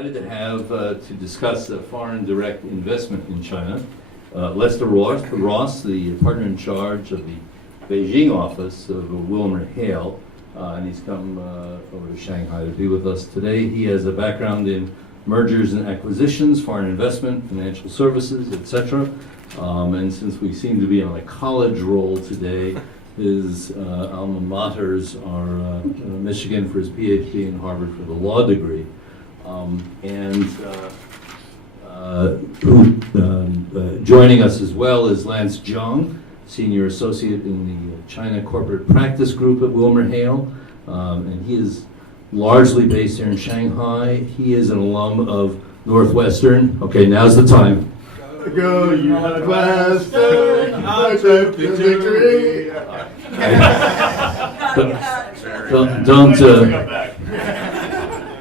Delighted to have to discuss foreign direct investment in China. Lester Ross, the partner in charge of the Beijing office of WilmerHale, and he's come over to Shanghai to be with us today. He has a background in mergers and acquisitions, foreign investment, financial services, etc. And since we seem to be on a college roll today, his alma maters are Michigan for his PhD and Harvard for the law degree. Joining us as well is Lance Jiang, Senior Associate in the China Corporate Practice Group at WilmerHale, and he is largely based here in Shanghai. He is an alum of Northwestern. Okay, now's the time. Go Northwestern, I took the victory.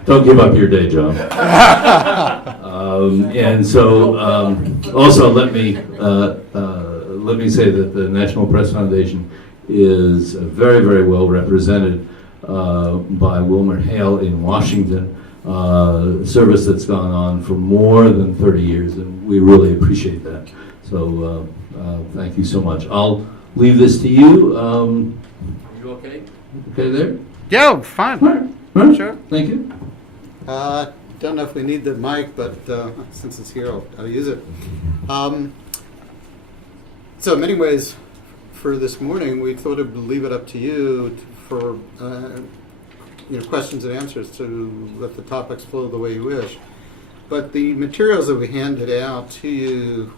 Don't give up your day job. And so, also let me say that the National Press Foundation is very, very well represented by WilmerHale in Washington, service that's gone on for more than 30 years, and we really appreciate that. So thank you so much. I'll leave this to you. You okay? Okay there? Yeah, fine. All right. Sure. Thank you. Don't know if we need the mic, but since it's here, I'll use it. So in many ways, for this morning, we thought we'd leave it up to you for questions and answers to let the topics flow the way you wish. But the materials that we handed out to you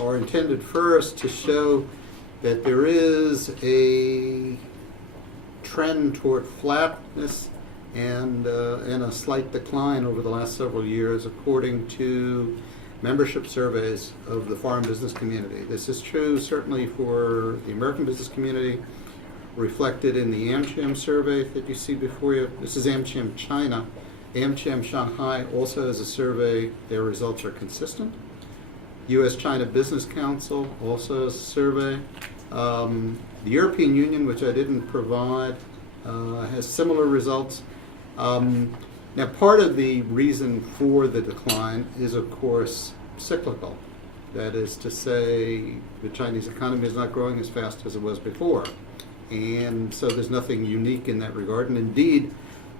are intended first to show that there is a trend toward flatness and a slight decline over the last several years, according to membership surveys of the foreign business community. This is true certainly for the American business community, reflected in the AmCham survey that you see before you. This is AmCham China. AmCham Shanghai also has a survey. Their results are consistent. U.S.-China Business Council also has a survey. The European Union, which I didn't provide, has similar results. Now, part of the reason for the decline is, of course, cyclical. That is to say, the Chinese economy is not growing as fast as it was before. And so there's nothing unique in that regard. And indeed,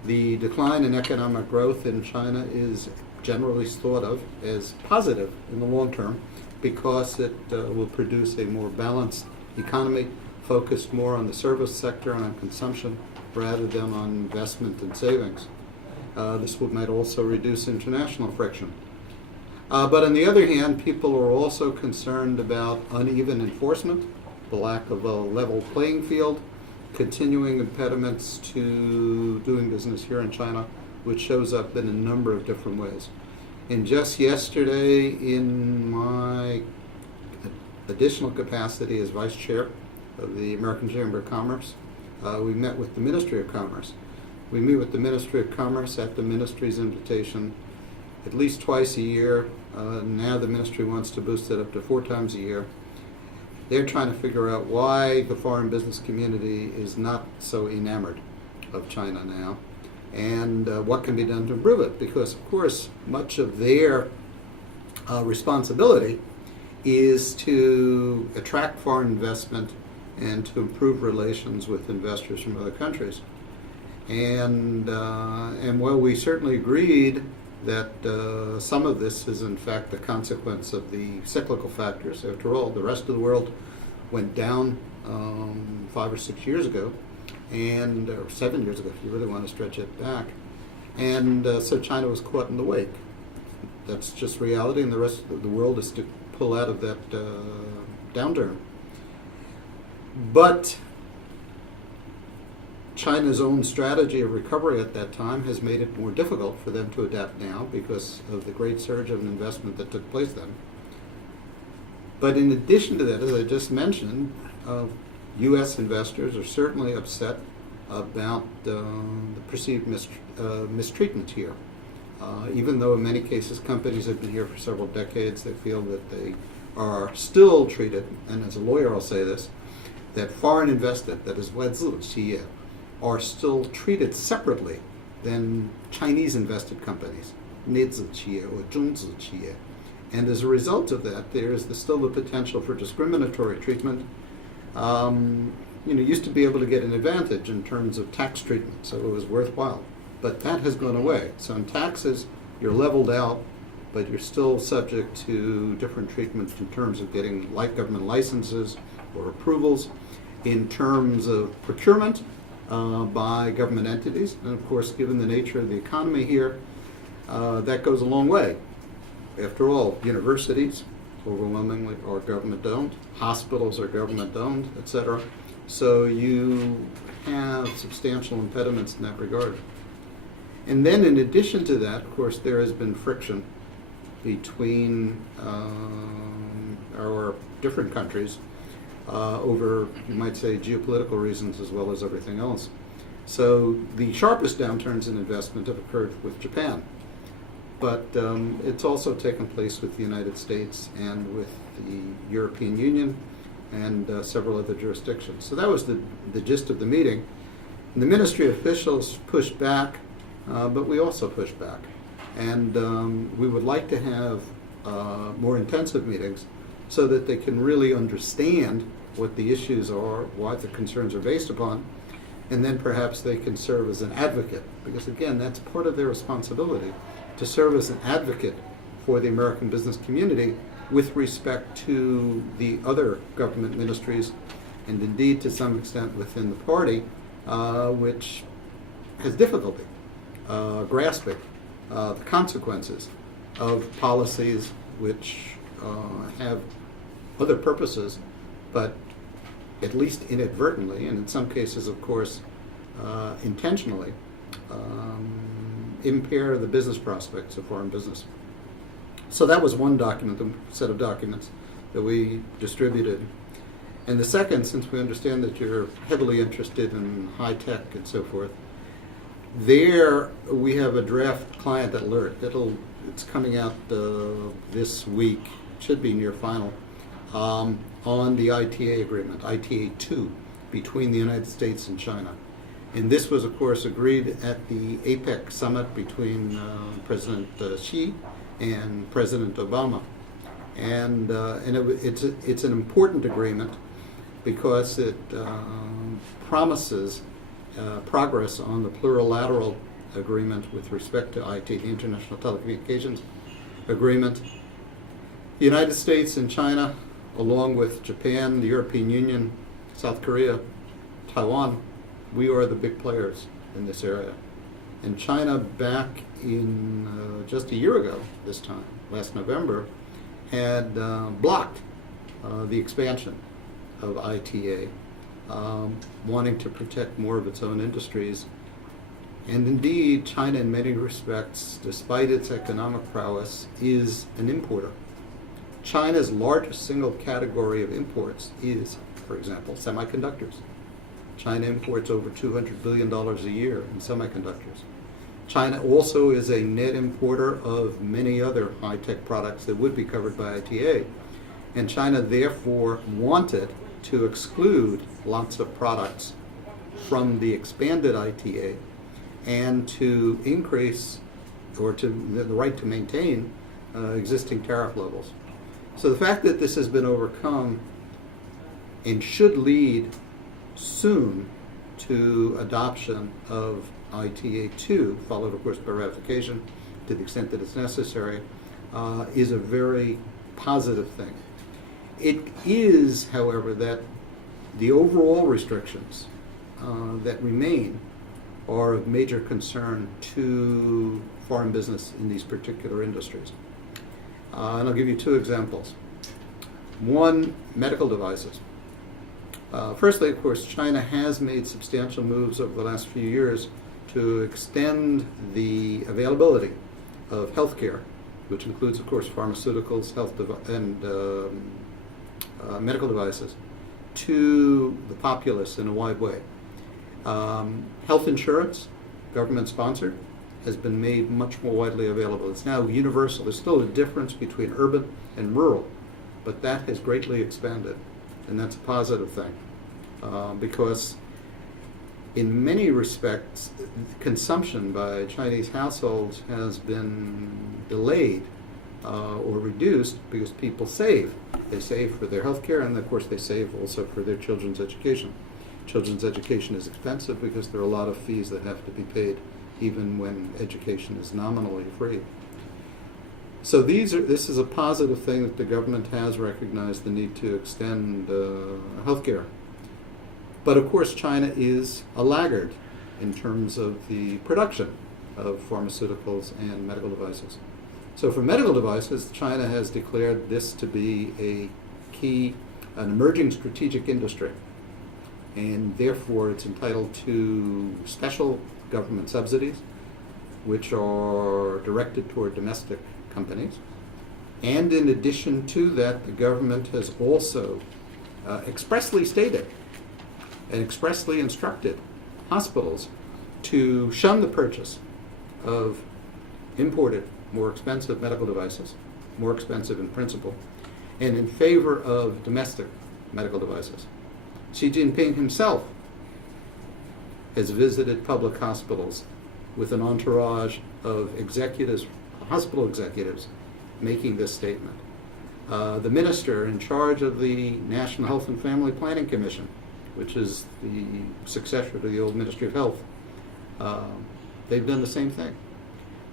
the decline in economic growth in China is generally thought of as positive in the long term because it will produce a more balanced economy, focused more on the service sector and on consumption rather than on investment and savings. This might also reduce international friction. But on the other hand, people are also concerned about uneven enforcement, the lack of a level playing field, continuing impediments to doing business here in China, which shows up in a number of different ways. And just yesterday, in my additional capacity as vice chair of the American Chamber of Commerce, we met with the Ministry of Commerce. We meet with the Ministry of Commerce at the ministry's invitation at least twice a year. Now the ministry wants to boost it up to 4 times a year. They're trying to figure out why the foreign business community is not so enamored of China now and what can be done to improve it. Because, of course, much of their responsibility is to attract foreign investment and to improve relations with investors from other countries. And while we certainly agreed that some of this is in fact the consequence of the cyclical factors. After all, the rest of the world went down 5 or 6 years ago, or 7 years ago if you really want to stretch it back. And so China was caught in the wake. That's just reality, and the rest of the world is to pull out of that downturn. But China's own strategy of recovery at that time has made it more difficult for them to adapt now because of the great surge of investment that took place then. But in addition to that, as I just mentioned, U.S. investors are certainly upset about the perceived mistreatment here. Even though in many cases companies have been here for several decades, they feel that they are still treated, and as a lawyer I'll say this, that foreign investment, that is 外资企业, are still treated separately than Chinese invested companies. 内资企业 or 中资企业. And as a result of that, there's still the potential for discriminatory treatment. Used to be able to get an advantage in terms of tax treatment, so it was worthwhile. But that has gone away. So in taxes, you're leveled out, but you're still subject to different treatment in terms of getting government licenses or approvals, in terms of procurement by government entities. And of course, given the nature of the economy here, that goes a long way. After all, universities overwhelmingly are government-owned, hospitals are government-owned, etc. So you have substantial impediments in that regard. And then in addition to that, of course, there has been friction between our different countries over, you might say, geopolitical reasons as well as everything else. So the sharpest downturns in investment have occurred with Japan. But it's also taken place with the United States and with the European Union and several other jurisdictions. So that was the gist of the meeting. And the ministry officials pushed back, but we also pushed back. And we would like to have more intensive meetings so that they can really understand what the issues are, what the concerns are based upon, and then perhaps they can serve as an advocate. Because again, that's part of their responsibility, to serve as an advocate for the American business community with respect to the other government ministries, and indeed to some extent within the party, which has difficulty grasping the consequences of policies which have other purposes, but at least inadvertently, and in some cases, of course, intentionally, impair the business prospects of foreign business. So that was one document, the set of documents that we distributed. And the second, since we understand that you're heavily interested in high tech and so forth, there we have a draft client alert. It's coming out this week, should be near final, on the ITA agreement, ITA 2, between the United States and China. And this was, of course, agreed at the APEC summit between President Xi and President Obama. And it's an important agreement because it promises progress on the plurilateral agreement with respect to IT, the International Telecommunications Agreement. The United States and China, along with Japan, the European Union, South Korea, Taiwan, we are the big players in this area. And China, back in just a year ago this time, last November, had blocked the expansion of ITA, wanting to protect more of its own industries. And indeed, China, in many respects, despite its economic prowess, is an importer. China's largest single category of imports is, for example, semiconductors. China imports over $200 billion a year in semiconductors. China also is a net importer of many other high-tech products that would be covered by ITA. And China therefore wanted to exclude lots of products from the expanded ITA and to increase, or to the right to maintain, existing tariff levels. So the fact that this has been overcome and should lead soon to adoption of ITA 2, followed of course by ratification to the extent that it's necessary, is a very positive thing. It is, however, that the overall restrictions that remain are of major concern to foreign business in these particular industries. And I'll give you two examples. One, medical devices. Firstly, of course, China has made substantial moves over the last few years to extend the availability of healthcare, which includes, of course, pharmaceuticals, medical devices, to the populace in a wide way. Health insurance, government-sponsored, has been made much more widely available. It's now universal. There's still a difference between urban and rural, but that has greatly expanded, and that's a positive thing, because in many respects, consumption by Chinese households has been delayed or reduced because people save. They save for their health care, and of course they save also for their children's education. Children's education is expensive because there are a lot of fees that have to be paid even when education is nominally free. So this is a positive thing that the government has recognized the need to extend health care. But of course China is a laggard in terms of the production of pharmaceuticals and medical devices. So for medical devices, China has declared this to be an emerging strategic industry. And therefore it's entitled to special government subsidies, which are directed toward domestic companies. And in addition to that, the government has also expressly stated and expressly instructed hospitals to shun the purchase of imported, more expensive medical devices, more expensive in principle, and in favor of domestic medical devices. Xi Jinping himself has visited public hospitals with an entourage of executives, hospital executives, making this statement. The minister in charge of the National Health and Family Planning Commission, which is the successor to the old Ministry of Health, they've done the same thing.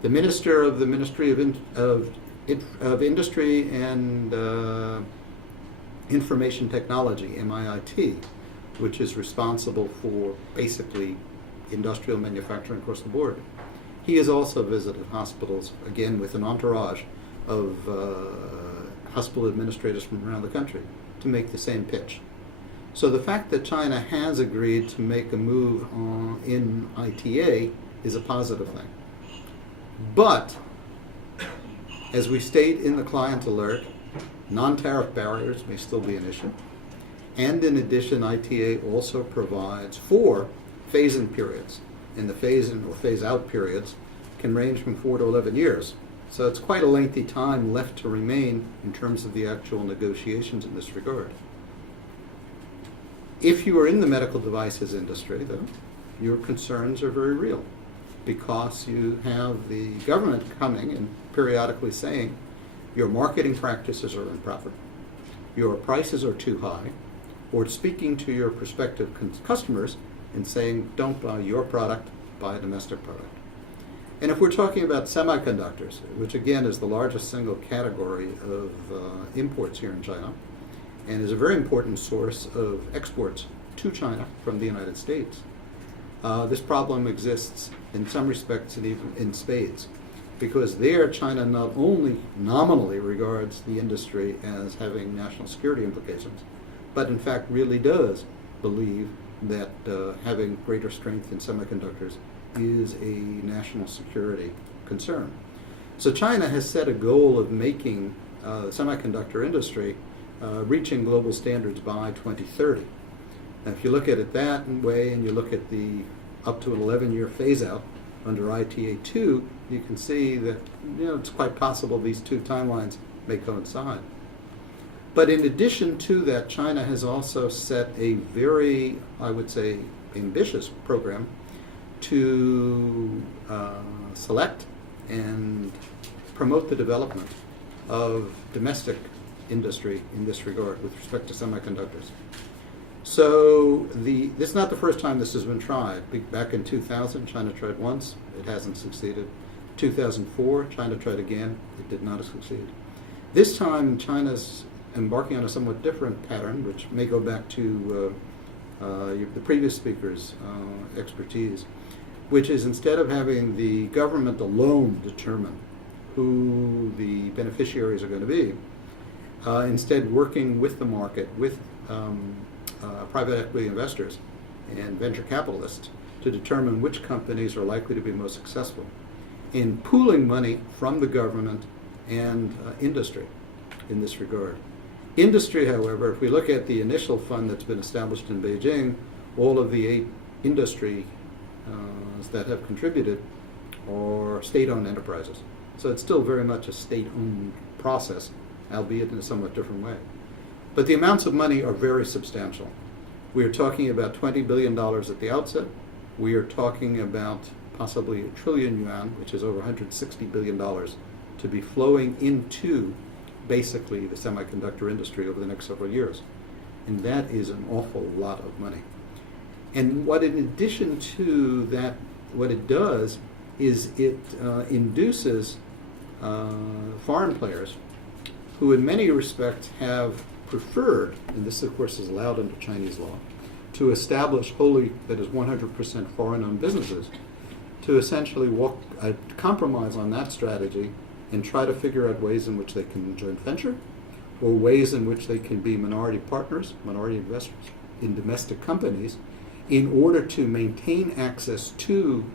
The minister of the Ministry of Industry and Information Technology, MIIT, which is responsible for basically industrial manufacturing across the board. He has also visited hospitals, again with an entourage of hospital administrators from around the country, to make the same pitch. So the fact that China has agreed to make a move in ITA is a positive thing. But, as we state in the client alert, non-tariff barriers may still be an issue. And in addition, ITA also provides for phase-in periods. And the phase-in or phase-out periods can range from 4 to 11 years. So it's quite a lengthy time left to remain in terms of the actual negotiations in this regard. If you are in the medical devices industry, though, your concerns are very real, because you have the government coming and periodically saying your marketing practices are improper, your prices are too high, or speaking to your prospective customers and saying, don't buy your product, buy a domestic product. And if we're talking about semiconductors, which again is the largest single category of imports here in China, and is a very important source of exports to China from the United States, this problem exists in some respects and even in spades, because there China not only nominally regards the industry as having national security implications, but in fact really does believe that having greater strength in semiconductors is a national security concern. So China has set a goal of making the semiconductor industry reaching global standards by 2030. Now, if you look at it that way, and you look at the up to an 11-year phase-out under ITA2, you can see that it's quite possible these two timelines may coincide. But in addition to that, China has also set a very, I would say, ambitious program to select and promote the development of domestic industry in this regard with respect to semiconductors. So this is not the first time this has been tried. Back in 2000, China tried once. It hasn't succeeded. 2004, China tried again. It did not succeed. This time, China's embarking on a somewhat different pattern, which may go back to the previous speaker's expertise, which is instead of having the government alone determine who the beneficiaries are going to be, instead working with the market, with private equity investors and venture capitalists to determine which companies are likely to be most successful in pooling money from the government and industry in this regard. Industry, however, if we look at the initial fund that's been established in Beijing, all of the 8 industry that have contributed are state-owned enterprises. So it's still very much a state-owned process, albeit in a somewhat different way. But the amounts of money are very substantial. We are talking about $20 billion at the outset, we are talking about possibly $1 trillion yuan, which is over $160 billion, to be flowing into basically the semiconductor industry over the next several years. And that is an awful lot of money. And what, in addition to that, what it does is it induces foreign players who in many respects have preferred, and this of course is allowed under Chinese law, to establish wholly, that is 100% foreign-owned businesses, to essentially compromise on that strategy and try to figure out ways in which they can joint venture, or ways in which they can be minority partners, minority investors in domestic companies, in order to maintain access to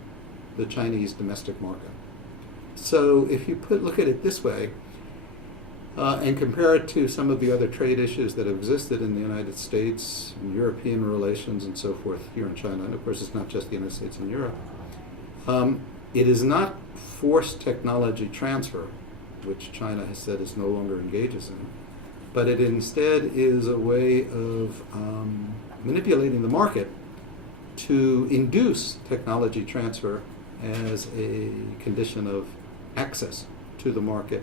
the Chinese domestic market. So if you look at it this way, and compare it to some of the other trade issues that have existed in the United States, and European relations and so forth here in China, and of course it's not just the United States and Europe, it is not forced technology transfer, which China has said it no longer engages in, but it instead is a way of manipulating the market to induce technology transfer as a condition of access to the market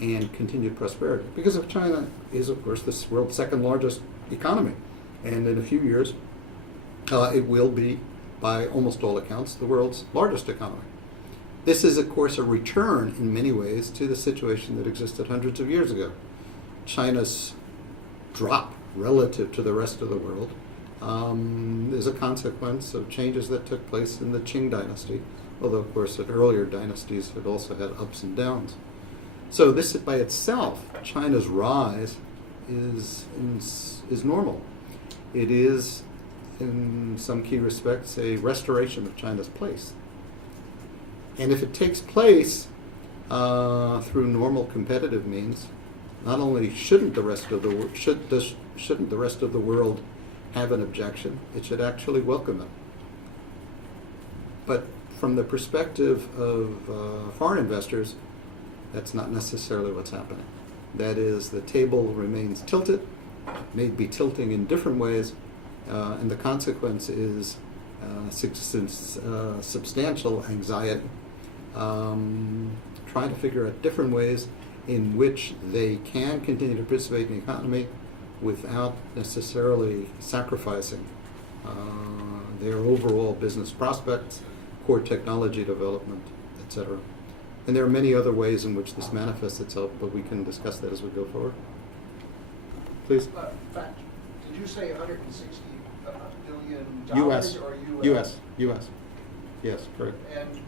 and continued prosperity. Because if China is, of course, the world's second largest economy, and in a few years, it will be, by almost all accounts, the world's largest economy. This is, of course, a return in many ways to the situation that existed hundreds of years ago. China's drop relative to the rest of the world is a consequence of changes that took place in the Qing dynasty, although, of course, in earlier dynasties had also had ups and downs. So this by itself, China's rise is normal. It is, in some key respects, a restoration of China's place. And if it takes place through normal competitive means, not only shouldn't the rest of the world have an objection, it should actually welcome it. But from the perspective of foreign investors, that's not necessarily what's happening. That is, the table remains tilted, may be tilting in different ways, and the consequence is substantial anxiety, trying to figure out different ways in which they can continue to participate in the economy without necessarily sacrificing their overall business prospects, core technology development, etc. And there are many other ways in which this manifests itself, but we can discuss that as we go forward. Please. In fact, did you say $160 billion U.S. or U.S. U.S. Yes, correct. And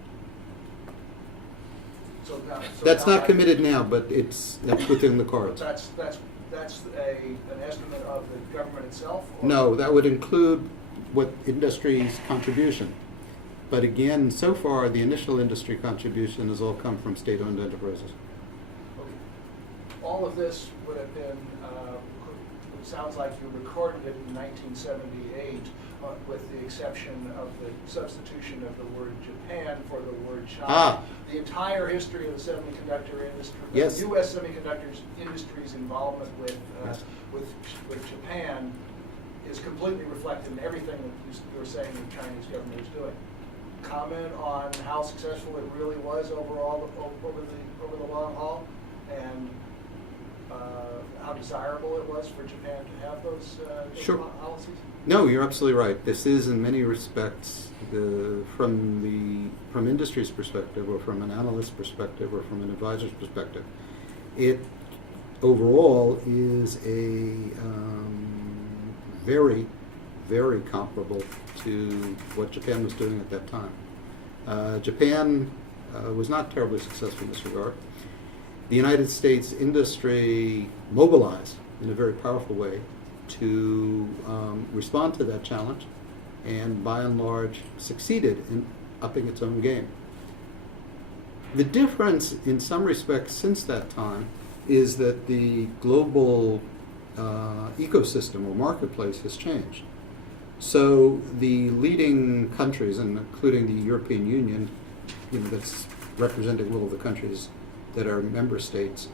so now, That's not committed now, but that's within the cards. That's an estimate of the government itself? Or? No, that would include what industry's contribution. But again, so far, the initial industry contribution has all come from state-owned enterprises. Okay. All of this would have been, it sounds like you recorded it in 1978, with the exception of the substitution of the word Japan for the word China. The entire history of the semiconductor industry, yes. the U.S. semiconductor industry's involvement with, Yes. with Japan is completely reflected in everything that you were saying the Chinese government is doing. Comment on how successful it really was overall over the long haul, and how desirable it was for Japan to have those Sure. policies? No, you're absolutely right. This is, in many respects, from industry's perspective, or from an analyst's perspective, or from an advisor's perspective, it overall is a very, very comparable to what Japan was doing at that time. Japan was not terribly successful in this regard. The United States industry mobilized in a very powerful way to respond to that challenge, and by and large succeeded in upping its own game. The difference in some respects since that time is that the global ecosystem or marketplace has changed. So the leading countries, and including the European Union, that's representing all of the countries that are member states,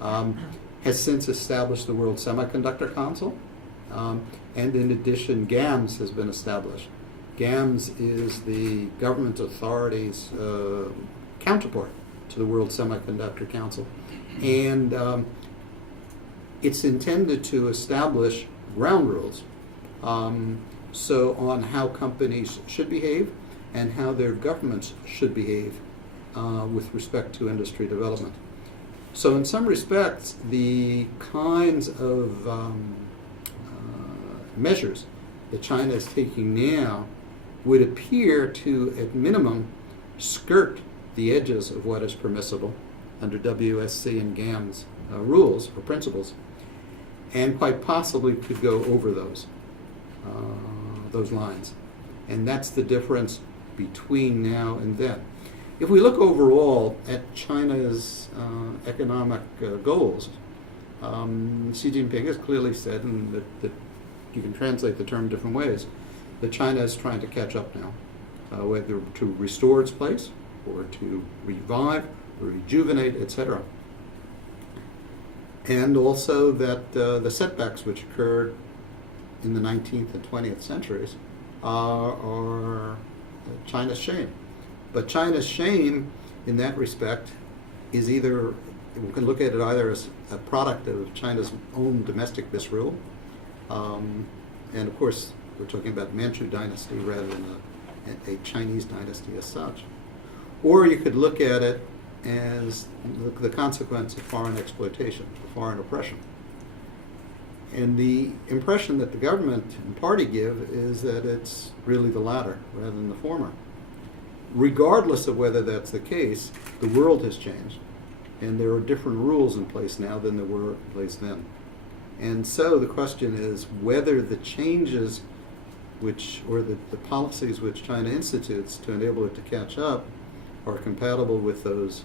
has since established the World Semiconductor Council, and in addition, GAMS has been established. GAMS is the government authority's counterpart to the World Semiconductor Council. And it's intended to establish ground rules so on how companies should behave and how their governments should behave with respect to industry development. So in some respects, the kinds of measures that China is taking now would appear to, at minimum, skirt the edges of what is permissible under WSC and GAMS rules or principles, and quite possibly could go over those lines. And that's the difference between now and then. If we look overall at China's economic goals, Xi Jinping has clearly said, and that you can translate the term different ways, that China is trying to catch up now, whether to restore its place or to revive or rejuvenate, etc. And also that the setbacks which occurred in the 19th and 20th centuries are China's shame. But China's shame in that respect is either, we can look at it either as a product of China's own domestic misrule, and of course we're talking about Manchu dynasty rather than a Chinese dynasty as such. Or you could look at it as the consequence of foreign exploitation, foreign oppression. And the impression that the government and party give is that it's really the latter rather than the former. Regardless of whether that's the case, the world has changed, and there are different rules in place now than there were in place then. And so the question is whether the changes or the policies which China institutes to enable it to catch up are compatible with those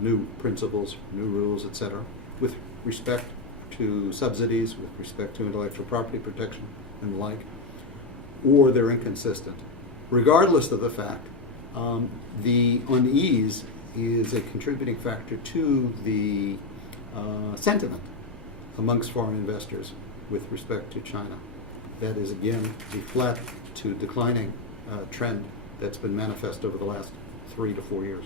new principles, new rules, etc., with respect to subsidies, with respect to intellectual property protection and the like, or they're inconsistent. Regardless of the fact, the unease is a contributing factor to the sentiment amongst foreign investors with respect to China. That is, again, the flat to declining trend that's been manifest over the last 3 to 4 years.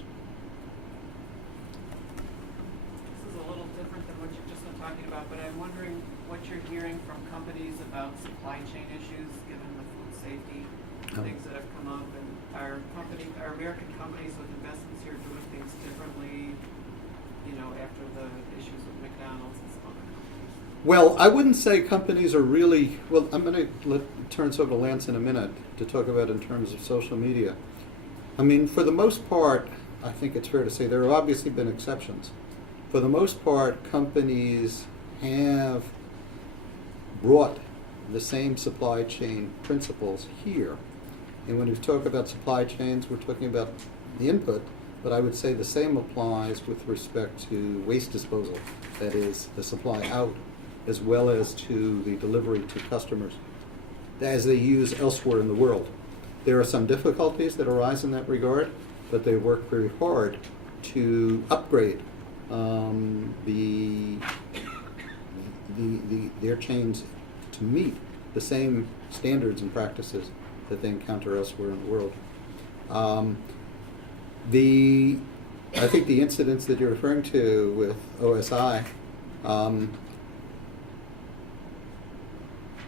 This is a little different than what you've just been talking about, but I'm wondering what you're hearing from companies about supply chain issues, given the food safety things that have come up, and are American companies with investments here doing things differently, after the issues with McDonald's and some other companies? Well, I wouldn't say companies are really, well, I'm going to turn this over to Lance in a minute to talk about in terms of social media. I mean, for the most part, I think it's fair to say there have obviously been exceptions. For the most part, companies have brought the same supply chain principles here. And when we talk about supply chains, we're talking about the input, but I would say the same applies with respect to waste disposal, that is, the supply out, as well as to the delivery to customers, as they use elsewhere in the world. There are some difficulties that arise in that regard, but they work very hard to upgrade their chains to meet the same standards and practices that they encounter elsewhere in the world. I think the incidents that you're referring to with OSI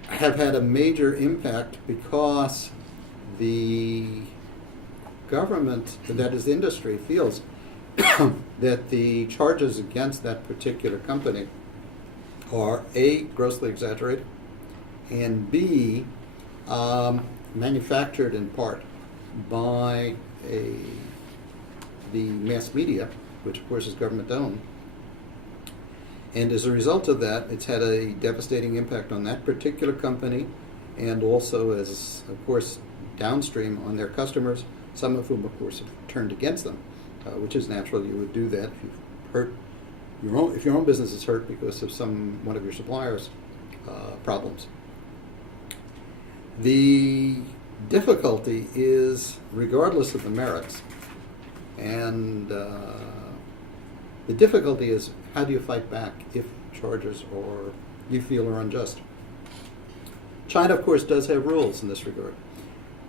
have had a major impact because the government, that is the industry, feels that the charges against that particular company are A, grossly exaggerated, and B, manufactured in part by the mass media, which of course is government owned. And as a result of that, it's had a devastating impact on that particular company, and also as, of course, downstream on their customers, some of whom, of course, have turned against them, which is natural. You would do that if you've hurt if your own business is hurt because of one of your suppliers' problems. The difficulty is, regardless of the merits, and the difficulty is how do you fight back if charges or you feel are unjust. China, of course, does have rules in this regard.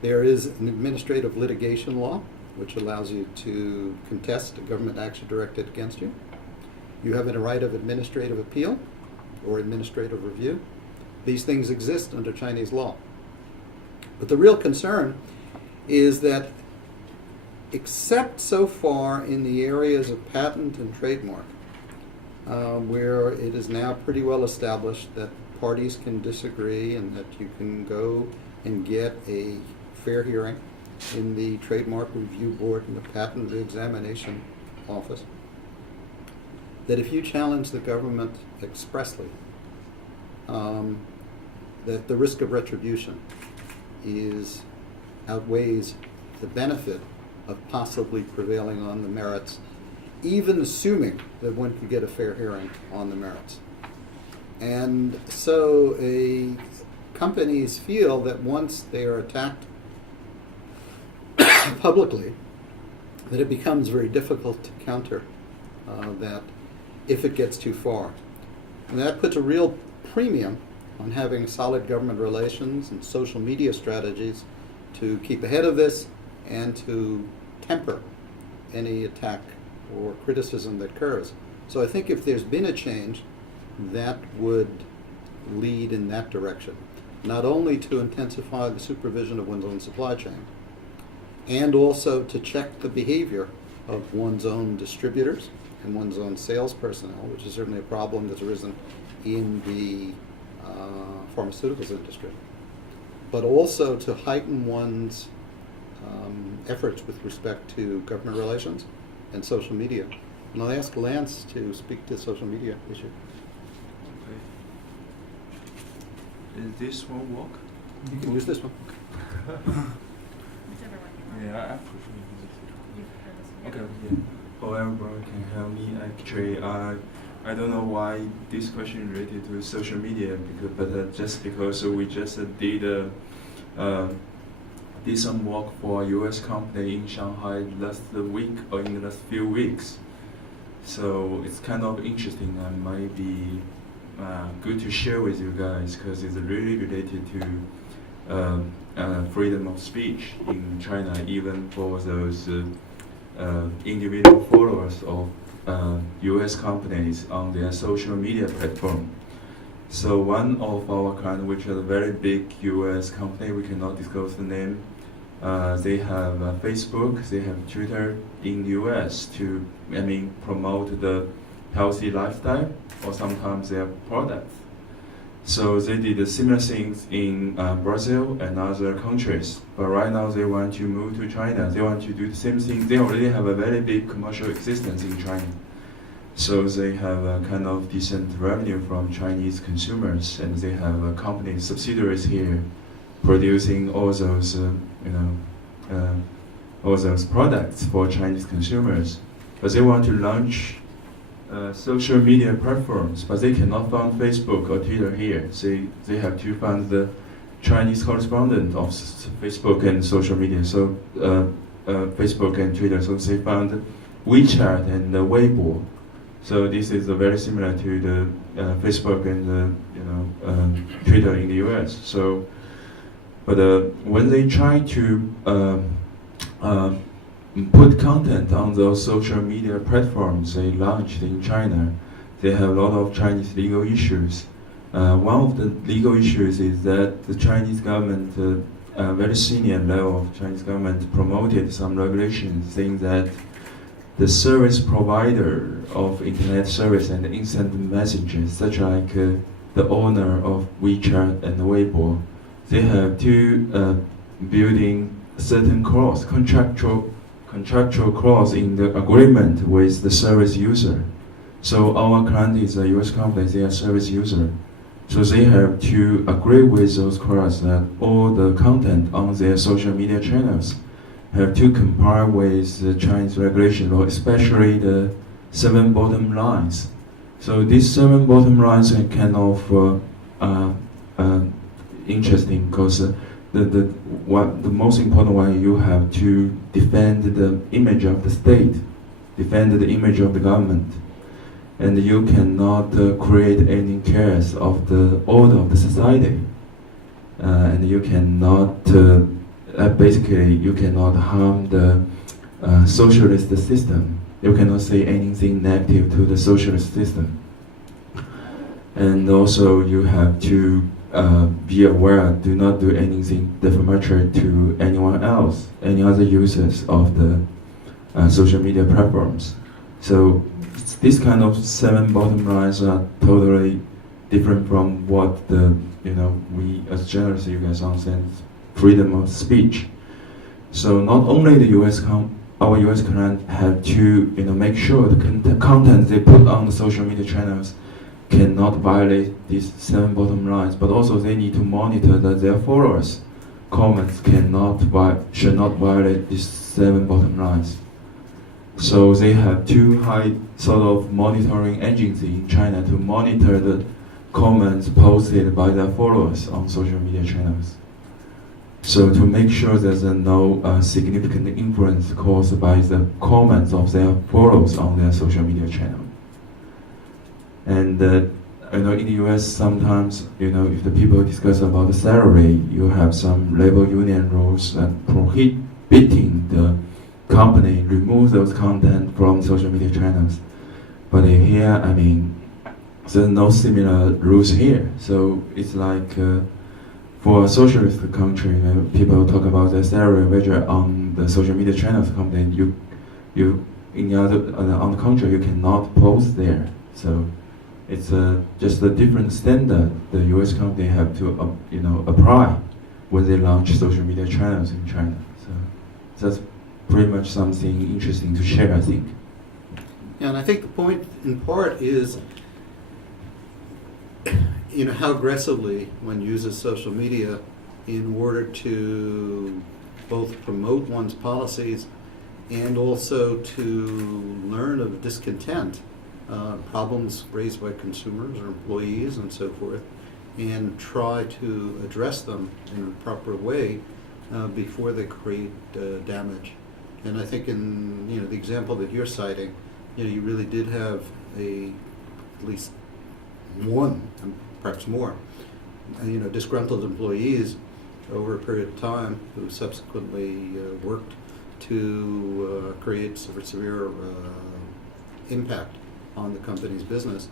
There is an administrative litigation law, which allows you to contest a government action directed against you. You have a right of administrative appeal or administrative review. These things exist under Chinese law. But the real concern is that, except so far in the areas of patent and trademark, where it is now pretty well established that parties can disagree and that you can go and get a fair hearing in the Trademark Review Board and the Patent Examination Office, that if you challenge the government expressly, that the risk of retribution outweighs the benefit of possibly prevailing on the merits, even assuming that one could get a fair hearing on the merits. And so companies feel that once they are attacked publicly, that it becomes very difficult to counter that if it gets too far. And that puts a real premium on having solid government relations and social media strategies to keep ahead of this and to temper any attack or criticism that occurs. So I think if there's been a change, that would lead in that direction, not only to intensify the supervision of one's own supply chain, and also to check the behavior of one's own distributors and one's own sales personnel, which is certainly a problem that's arisen in the pharmaceuticals industry, but also to heighten one's efforts with respect to government relations and social media. And I'll ask Lance to speak to the social media issue. Okay. Is this one work? You can use this one. Yeah, I prefer this. Okay, yeah. Hope everyone can help me. Actually, I don't know why this question related to social media, but just because we just did some work for a U.S. company in Shanghai last week or in the last few weeks. So it's kind of interesting and might be good to share with you guys because it's really related to freedom of speech in China, even for those individual followers of U.S. companies on their social media platform. So one of our clients, which is a very big U.S. company, we cannot disclose the name, they have Facebook, they have Twitter in the U.S. to, promote the healthy lifestyle or sometimes their products. So they did similar things in Brazil and other countries, but right now they want to move to China. They want to do the same thing. They already have a very big commercial existence in China. So they have a kind of decent revenue from Chinese consumers, and they have company subsidiaries here producing all those, all those products for Chinese consumers. But they want to launch social media platforms, but they cannot find Facebook or Twitter here. They have to find the Chinese correspondent of Facebook and social media. So Facebook and Twitter. So they found WeChat and Weibo. So this is very similar to the Facebook and Twitter in the U.S. So, but when they try to put content on those social media platforms they launched in China, they have a lot of Chinese legal issues. One of the legal issues is that the Chinese government, a very senior level of Chinese government, promoted some regulations saying that the service provider of internet service and instant messages, such like the owner of WeChat and Weibo, they have to building certain clause, contractual clause in the agreement with the service user. So our client is a US company, they are service user. So they have to agree with those clauses that all the content on their social media channels have to comply with the Chinese regulation law, especially the 7 bottom lines. So these 7 bottom lines are kind of interesting because the most important one, you have to defend the image of the state, defend the image of the government, and you cannot create any chaos of the order of the society, and you cannot basically you cannot harm the socialist system. You cannot say anything negative to the socialist system. And also you have to be aware, do not do anything defamatory to anyone else, any other users of the social media platforms. So this kind of 7 bottom lines are totally different from what the, we as journalists, you guys understand freedom of speech. So not only the our US client have to make sure the content they put on the social media channels cannot violate these 7 bottom lines, but also they need to monitor that their followers' comments should not violate these 7 bottom lines. So they have 2 high sort of monitoring agencies in China to monitor the comments posted by their followers on social media channels. So to make sure there's no significant influence caused by the comments of their followers on their social media channel. And in the US sometimes, if the people discuss about the salary, you have some labor union rules that prohibiting the company remove those content from social media channels. But here, there's no similar rules here. So it's like for a socialist country, people talk about their salary whether on the social media channels company, you on the contrary, you cannot post there. So it's just a different standard the US company have to apply when they launch social media channels in China. So that's pretty much something interesting to share, I think. Yeah, and I think the point in part is how aggressively one uses social media in order to both promote one's policies and also to learn of discontent, problems raised by consumers or employees and so forth, and try to address them in a proper way before they create damage. And I think in the example that you're citing, you really did have at least one, and perhaps more, disgruntled employees over a period of time who subsequently worked to create severe impact on the company's business.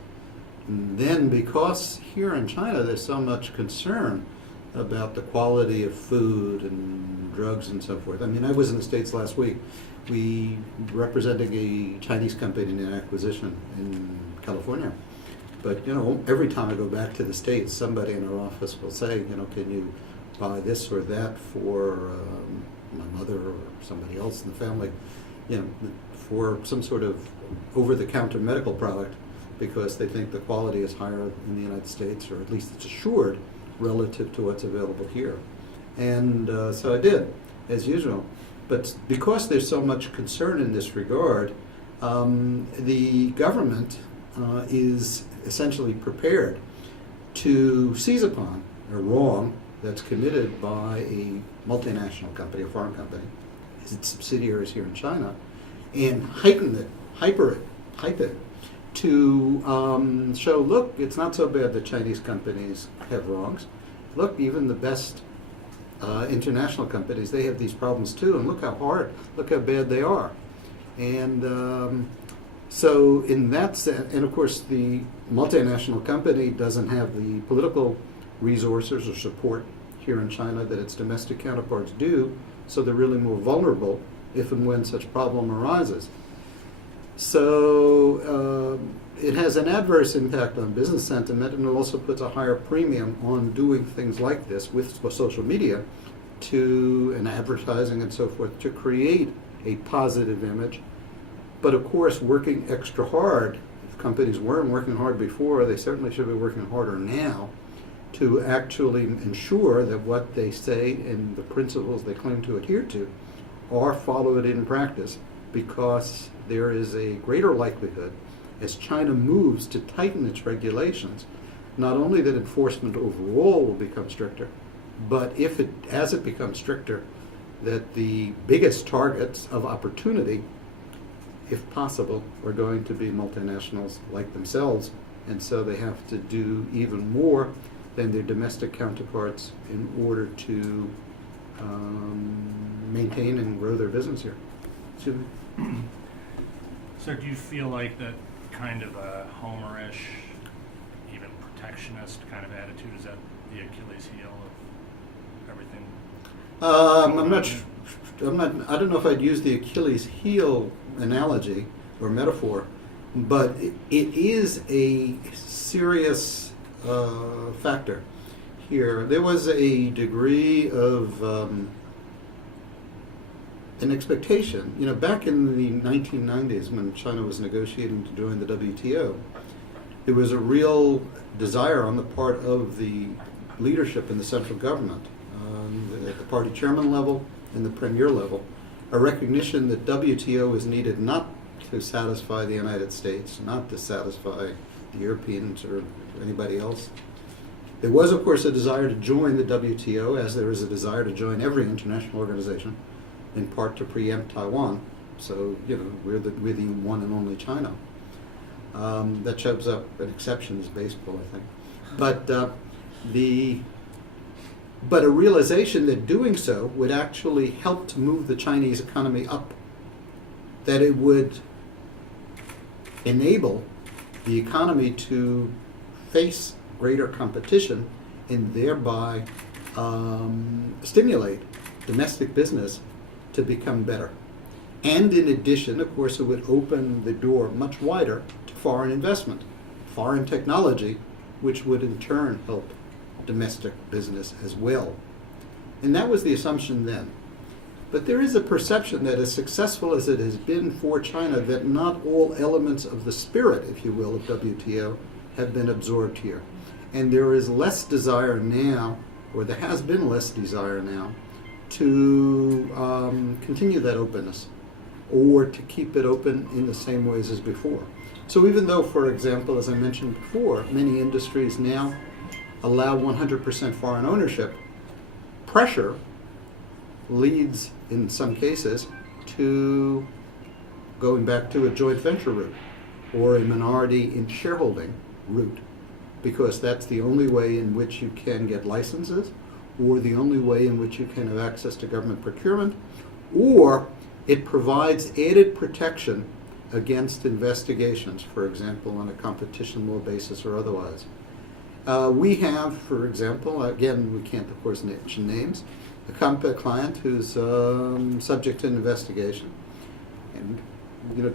And then because here in China there's so much concern about the quality of food and drugs and so forth. I was in the States last week. We representing a Chinese company in an acquisition in California. But every time I go back to the States, somebody in our office will say, can you buy this or that for my mother or somebody else in the family, for some sort of over-the-counter medical product, because they think the quality is higher in the United States, or at least it's assured relative to what's available here. And so I did, as usual. But because there's so much concern in this regard, the government is essentially prepared to seize upon a wrong that's committed by a multinational company, a foreign company, its subsidiaries here in China, and hype it to show, look, it's not so bad that Chinese companies have wrongs. Look, even the best international companies, they have these problems too, and look how bad they are. And so in that sense, and of course the multinational company doesn't have the political resources or support here in China that its domestic counterparts do, so they're really more vulnerable if and when such problem arises. So it has an adverse impact on business sentiment, and it also puts a higher premium on doing things like this with social media and advertising and so forth to create a positive image. But of course, working extra hard, if companies weren't working hard before, they certainly should be working harder now to actually ensure that what they say and the principles they claim to adhere to are followed in practice, because there is a greater likelihood as China moves to tighten its regulations, not only that enforcement overall will become stricter, but as it becomes stricter, that the biggest targets of opportunity, if possible, are going to be multinationals like themselves, and so they have to do even more than their domestic counterparts in order to maintain and grow their business here. Excuse me. So do you feel like that kind of a Homerish, even protectionist kind of attitude, is that the Achilles heel of everything? I don't know if I'd use the Achilles heel analogy or metaphor, but it is a serious factor here. There was a degree of an expectation, back in the 1990s when China was negotiating to join the WTO, there was a real desire on the part of the leadership in the central government, at the party chairman level and the premier level, a recognition that WTO is needed not to satisfy the United States, not to satisfy the Europeans or anybody else. There was, of course, a desire to join the WTO, as there is a desire to join every international organization, in part to preempt Taiwan. So, we're the one and only China. That shows up an exception is baseball, I think. But a realization that doing so would actually help to move the Chinese economy up, that it would enable the economy to face greater competition and thereby stimulate domestic business to become better. And in addition, of course, it would open the door much wider to foreign investment, foreign technology, which would in turn help domestic business as well. And that was the assumption then. But there is a perception that as successful as it has been for China, that not all elements of the spirit, if you will, of WTO have been absorbed here. And there is less desire now, or there has been less desire now, to continue that openness or to keep it open in the same ways as before. So even though, for example, as I mentioned before, many industries now allow 100% foreign ownership, pressure leads, in some cases, to going back to a joint venture route or a minority in shareholding route, because that's the only way in which you can get licenses, or the only way in which you can have access to government procurement, or it provides added protection against investigations, for example, on a competition law basis or otherwise. We have, for example, again, we can't, of course, mention names, a client who's subject to an investigation. And,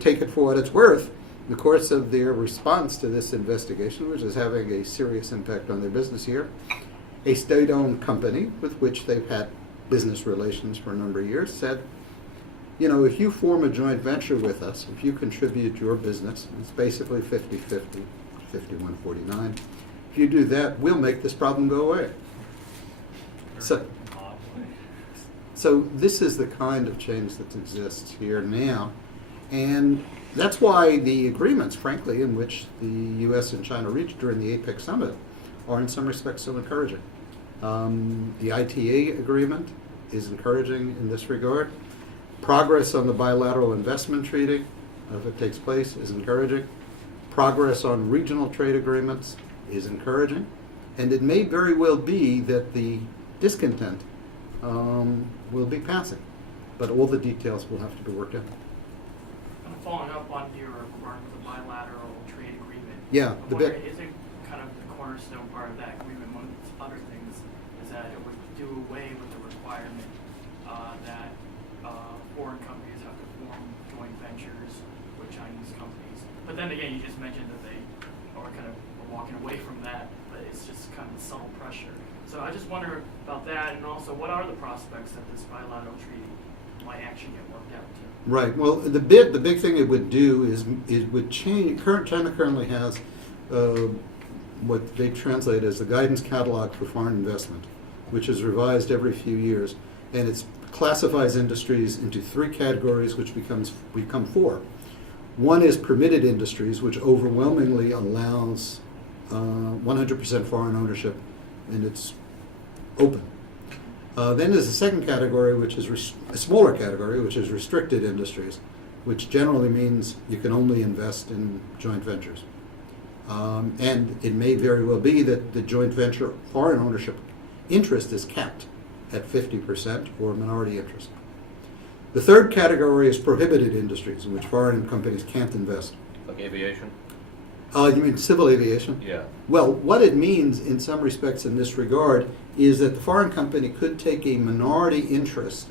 take it for what it's worth, in the course of their response to this investigation, which is having a serious impact on their business here, a state-owned company with which they've had business relations for a number of years said, if you form a joint venture with us, if you contribute your business, it's basically 50-50, 51-49. If you do that, we'll make this problem go away. So this is the kind of change that exists here now. And that's why the agreements, frankly, in which the U.S. and China reached during the APEC summit are in some respects so encouraging. The ITA agreement is encouraging in this regard. Progress on the bilateral investment treaty, if it takes place, is encouraging. Progress on regional trade agreements is encouraging. And it may very well be that the discontent will be passing. But all the details will have to be worked out. I'm following up on your remark of the bilateral trade agreement. Yeah, I'm the wondering, bit. is it kind of the cornerstone part of that agreement, among other things, is that it would do away with the requirement that foreign companies have to form joint ventures with Chinese companies. But then again, you just mentioned that they are kind of walking away from that, but it's just kind of subtle pressure. So I just wonder about that, and also what are the prospects that this bilateral treaty might actually get worked out to? Right. Well, the big thing it would do is it would change. China currently has what they translate as the guidance catalog for foreign investment, which is revised every few years, and it classifies industries into three categories, which become four. One is permitted industries, which overwhelmingly allows 100% foreign ownership, and it's open. Then there's a second category, which is a smaller category, which is restricted industries, which generally means you can only invest in joint ventures. And it may very well be that the joint venture foreign ownership interest is capped at 50% or minority interest. The third category is prohibited industries in which foreign companies can't invest. Like aviation? You mean civil aviation? Yeah. Well, what it means in some respects in this regard is that the foreign company could take a minority interest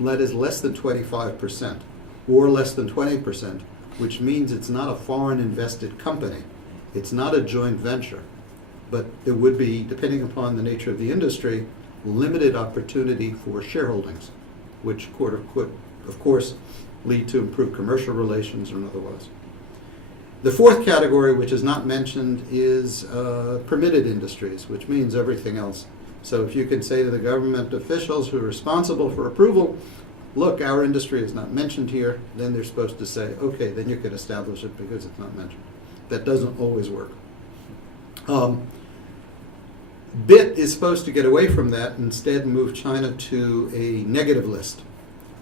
that is less than 25% or less than 20%, which means it's not a foreign invested company. It's not a joint venture. But there would be, depending upon the nature of the industry, limited opportunity for shareholdings, which could, of course, lead to improved commercial relations or otherwise. The fourth category, which is not mentioned, is permitted industries, which means everything else. So if you can say to the government officials who are responsible for approval, look, our industry is not mentioned here, then they're supposed to say, okay, then you can establish it because it's not mentioned. That doesn't always work. BIT is supposed to get away from that and instead move China to a negative list.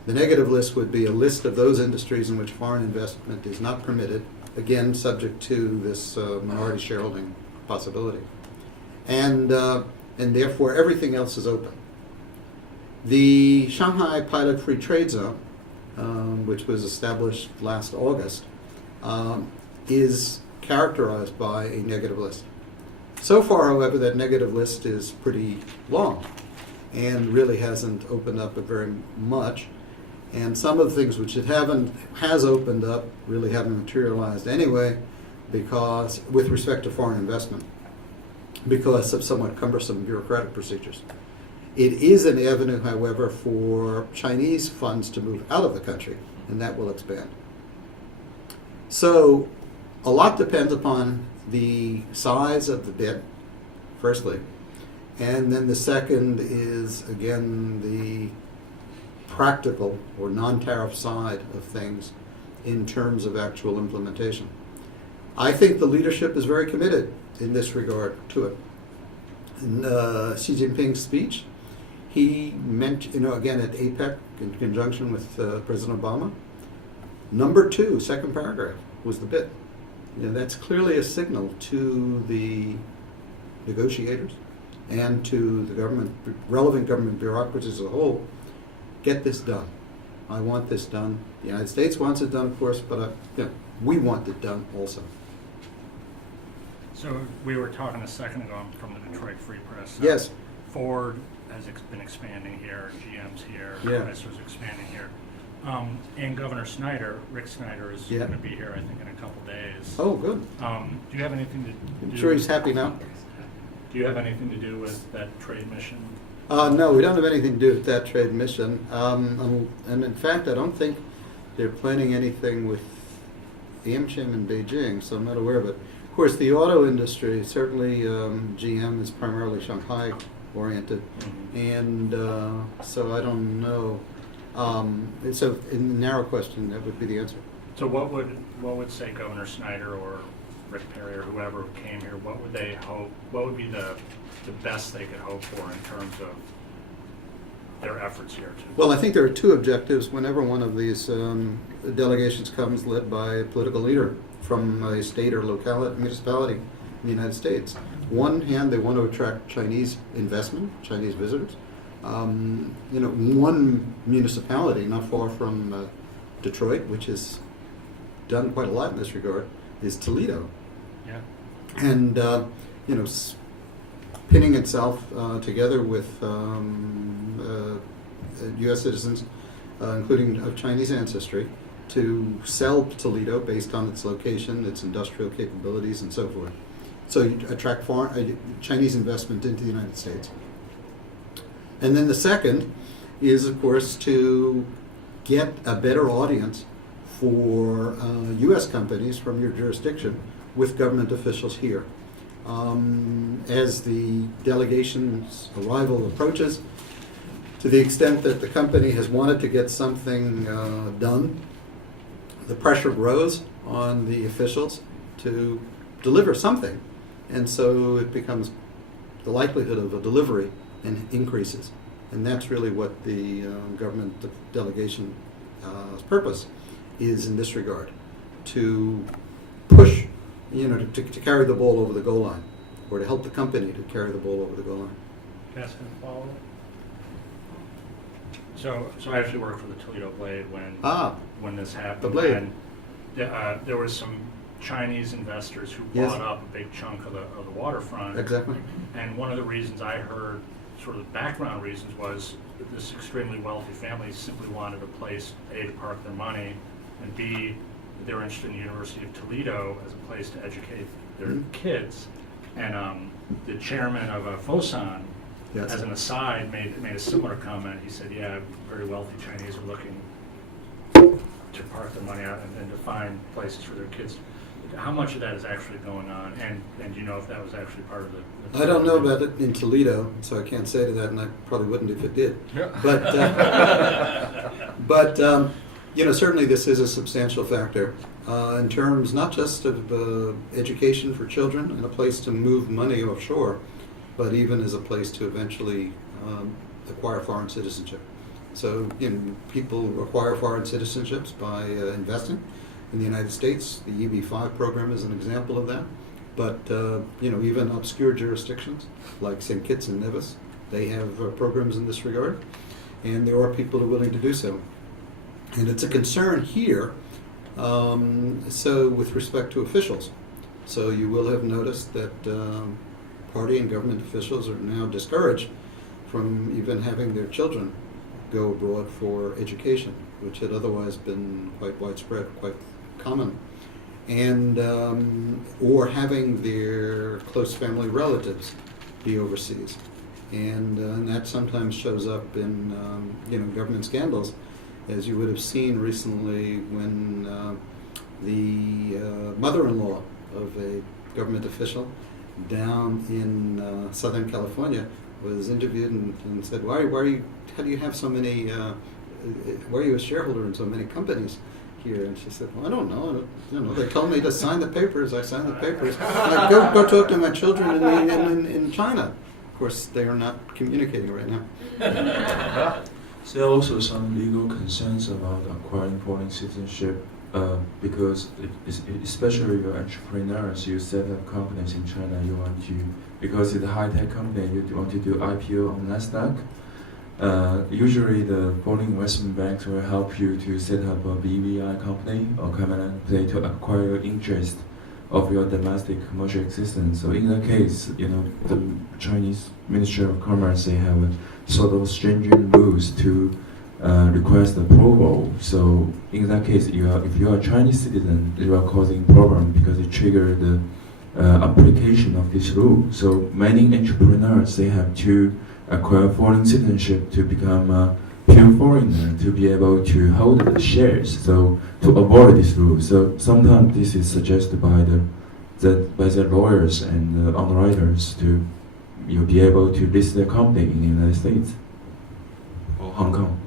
The negative list would be a list of those industries in which foreign investment is not permitted, again, subject to this minority shareholding possibility. And therefore, everything else is open. The Shanghai Pilot Free Trade Zone, which was established last August, is characterized by a negative list. So far, however, that negative list is pretty long and really hasn't opened up very much. And some of the things which it has opened up really haven't materialized anyway, because with respect to foreign investment, because of somewhat cumbersome bureaucratic procedures. It is an avenue, however, for Chinese funds to move out of the country, and that will expand. So a lot depends upon the size of the bid, firstly, and then the second is, again, the practical or non-tariff side of things in terms of actual implementation. I think the leadership is very committed in this regard to it. In Xi Jinping's speech, he mentioned, again at APEC in conjunction with President Obama, number 2, second paragraph, was the bid. That's clearly a signal to the negotiators and to the relevant government bureaucracies as a whole. Get this done. I want this done. The United States wants it done, of course, but we want it done also. So we were talking a second ago from the Detroit Free Press. Yes. Ford has been expanding here. GM's here. Yeah. Chrysler's expanding here. And Governor Snyder, Rick Snyder, is Yeah. going to be here, I think, in a couple days. Oh, good. Do you have anything to do? I'm sure he's happy now. Do you have anything to do with that trade mission? No, we don't have anything to do with that trade mission. And in fact, I don't think they're planning anything with the AmCham in Beijing, so I'm not aware of it. Of course, the auto industry, certainly GM is primarily Shanghai oriented, and so I don't know. So in the narrow question, that would be the answer. So what would say Governor Snyder or Rick Perry or whoever came here, what would they hope, what would be the best they could hope for in terms of their efforts here? Well, I think there are two objectives whenever one of these delegations comes led by a political leader from a state or locality, municipality in the United States. One hand, they want to attract Chinese investment, Chinese visitors. One municipality not far from Detroit, which has done quite a lot in this regard, is Toledo. Yeah. And, pinning itself together with U.S. citizens, including of Chinese ancestry, to sell Toledo based on its location, its industrial capabilities, and so forth. So you attract Chinese investment into the United States. And then the second is, of course, to get a better audience for U.S. companies from your jurisdiction with government officials here. As the delegation's arrival approaches, to the extent that the company has wanted to get something done, the pressure grows on the officials to deliver something. And so it becomes the likelihood of a delivery and increases. And that's really what the government delegation purpose is in this regard, to push, to carry the ball over the goal line, or to help the company to carry the ball over the goal line. Can I ask a follow-up? So I actually worked for the Toledo Blade Ah, when this happened. the Blade. And there was some Chinese investors who Yes. bought up a big chunk of the waterfront. exactly. And one of the reasons I heard, sort of the background reasons, was that this extremely wealthy family simply wanted a place, A, to park their money, and B, they were interested in the University of Toledo as a place to educate their Mhm. kids. And the chairman of FOSAN, Yes. as an aside, made a similar comment. He said, yeah, very wealthy Chinese are looking to park their money out and to find places for their kids. How much of that is actually going on? And do you know if that was actually part of the I don't know about it in Toledo, so I can't say to that, and I probably wouldn't if it did. Yeah. But you know, certainly this is a substantial factor in terms not just of education for children and a place to move money offshore, but even as a place to eventually acquire foreign citizenship. So, you know, people acquire foreign citizenships by investing in the United States. The EB-5 program is an example of that. But, you know, even obscure jurisdictions like St. Kitts and Nevis, they have programs in this regard, and there are people who are willing to do so. And it's a concern here, so with respect to officials. So you will have noticed that party and government officials are now discouraged from even having their children go abroad for education, which had otherwise been quite widespread, quite common, and or having their close family relatives be overseas, and that sometimes shows up in you know, government scandals, as you would have seen recently when the mother-in-law of a government official down in Southern California was interviewed and said, how do you have so many, why are you a shareholder in so many companies here? And she said, well, I don't know. You know, they told me to sign the papers. I signed the papers. Like, go talk to my children in China. Of course, they are not communicating right now. There are also some legal concerns about acquiring foreign citizenship because, especially your entrepreneurs, you set up companies in China, you want to, because it's a high-tech company, you want to do IPO on NASDAQ. Usually the foreign investment banks will help you to set up a BVI company or common play to acquire interest of your domestic commercial existence. So in that case, you know, the Chinese Ministry of Commerce, they have a sort of stringent rules to request approval. So in that case, if you are a Chinese citizen, you are causing problem because it triggered the application of this rule. So many entrepreneurs, they have to acquire foreign citizenship to become a pure foreigner, to be able to hold the shares, so to avoid this rule. So sometimes this is suggested by the lawyers and underwriters to be able to list their company in the United States or Hong Kong.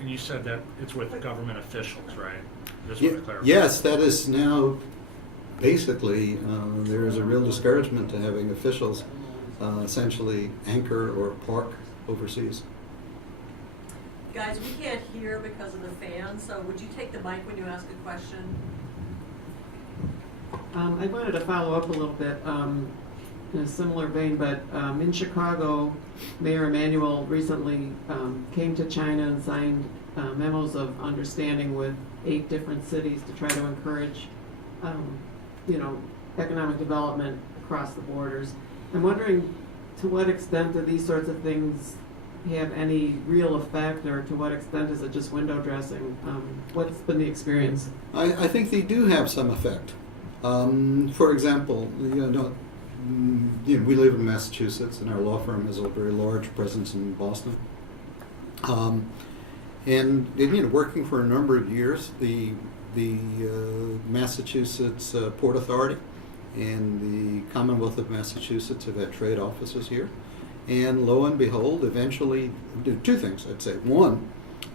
And you said that it's with government officials, right? Just want to clarify. Yes, that is now basically, there is a real discouragement to having officials essentially anchor or park overseas. Guys, we can't hear because of the fan, so would you take the mic when you ask a question? I wanted to follow up a little bit in a similar vein, but in Chicago, Mayor Emanuel recently came to China and signed memos of understanding with 8 different cities to try to encourage, you know, economic development across the borders. I'm wondering, to what extent do these sorts of things have any real effect, or to what extent is it just window dressing? What's been the experience? I think they do have some effect. For example, you know, we live in Massachusetts, and our law firm has a very large presence in Boston. And you know, working for a number of years, the Massachusetts Port Authority and the Commonwealth of Massachusetts have had trade offices here. And lo and behold, eventually, 2 things, I'd say. One,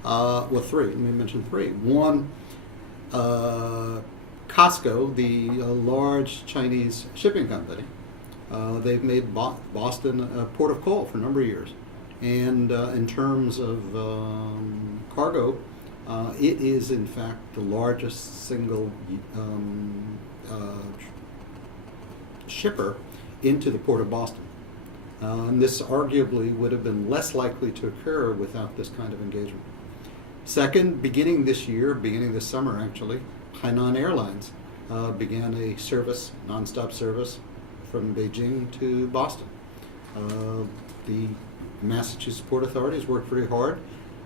well, 3, let me mention 3. One, Costco, the large Chinese shipping company, they've made Boston a port of call for a number of years. And in terms of cargo, it is in fact the largest single shipper into the port of Boston. And this arguably would have been less likely to occur without this kind of engagement. Second, beginning this summer actually, Hainan Airlines began a service, nonstop service, from Beijing to Boston. The Massachusetts Port Authorities worked very hard,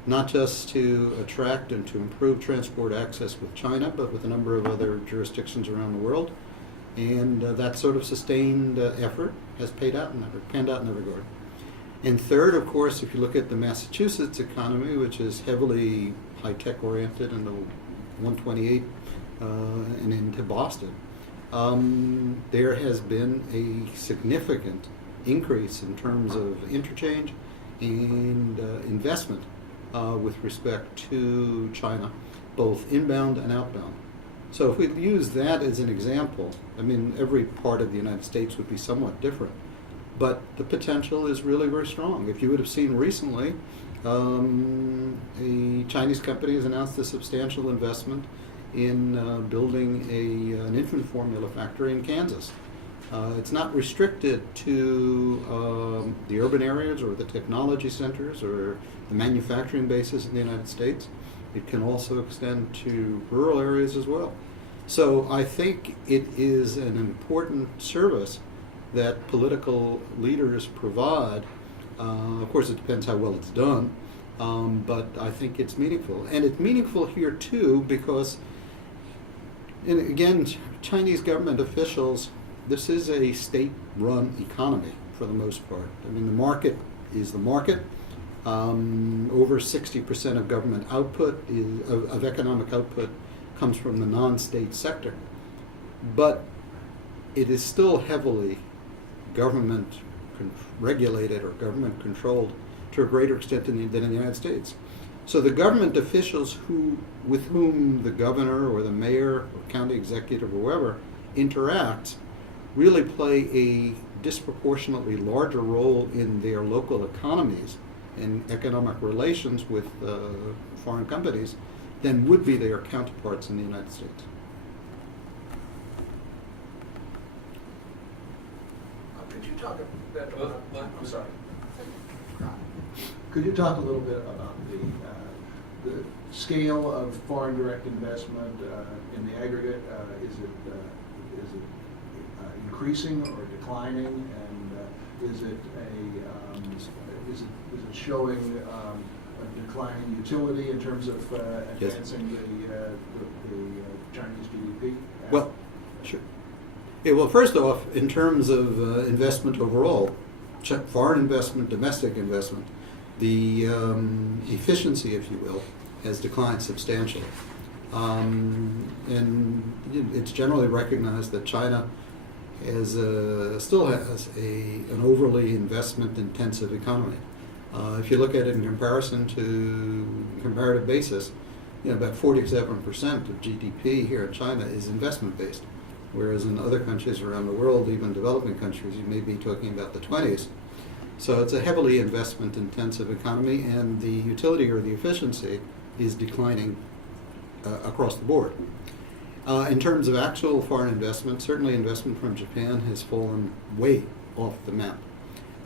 not just to attract and to improve transport access with China, but with a number of other jurisdictions around the world. And that sort of sustained effort has panned out in that regard. And third, of course, if you look at the Massachusetts economy, which is heavily high-tech oriented in the 128 and into Boston, there has been a significant increase in terms of interchange and investment with respect to China, both inbound and outbound. So if we use that as an example, I mean, every part of the United States would be somewhat different, but the potential is really very strong. If you would have seen recently, a Chinese company has announced a substantial investment in building an infant formula factory in Kansas. It's not restricted to the urban areas or the technology centers or the manufacturing bases in the United States. It can also extend to rural areas as well. So I think it is an important service that political leaders provide. Of course, it depends how well it's done, but I think it's meaningful. And it's meaningful here, too, because, and again, Chinese government officials, this is a state-run economy for the most part. I mean, the market is the market. Over 60% of government output, of economic output, comes from the non-state sector. But it is still heavily government regulated or government controlled to a greater extent than in the United States. So the government officials with whom the governor or the mayor or county executive or whoever interacts really play a disproportionately larger role in their local economies and economic relations with foreign companies than would be their counterparts in the United States. Could you talk a bit about, I'm sorry. Could you talk a little bit about the scale of foreign direct investment in the aggregate? Is it increasing or declining? And is it showing a decline in utility in terms of advancing the Chinese GDP? Well, sure. Yeah, well, first off, in terms of investment overall, foreign investment, domestic investment, the efficiency, if you will, has declined substantially. And it's generally recognized that China still has an overly investment-intensive economy. If you look at it in comparison to comparative basis, about 47% of GDP here in China is investment-based, whereas in other countries around the world, even developing countries, you may be talking about the 20s. So it's a heavily investment-intensive economy, and the utility or the efficiency is declining across the board. In terms of actual foreign investment, certainly investment from Japan has fallen way off the map.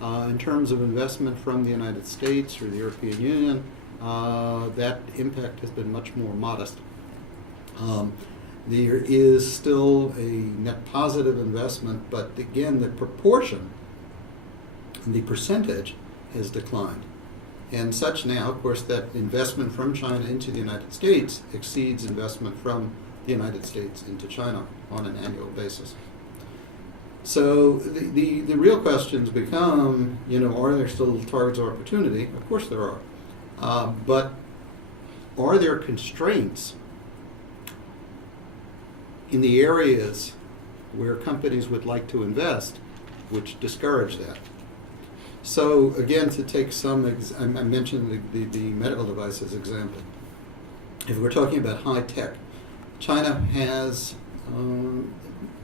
In terms of investment from the United States or the European Union, that impact has been much more modest. There is still a net positive investment, but again, the proportion, the percentage has declined. And such now, of course, that investment from China into the United States exceeds investment from the United States into China on an annual basis. So the real questions become, are there still targets of opportunity? Of course there are. But are there constraints in the areas where companies would like to invest which discourage that? So again, to take I mentioned the medical devices example. If we're talking about high tech, China has,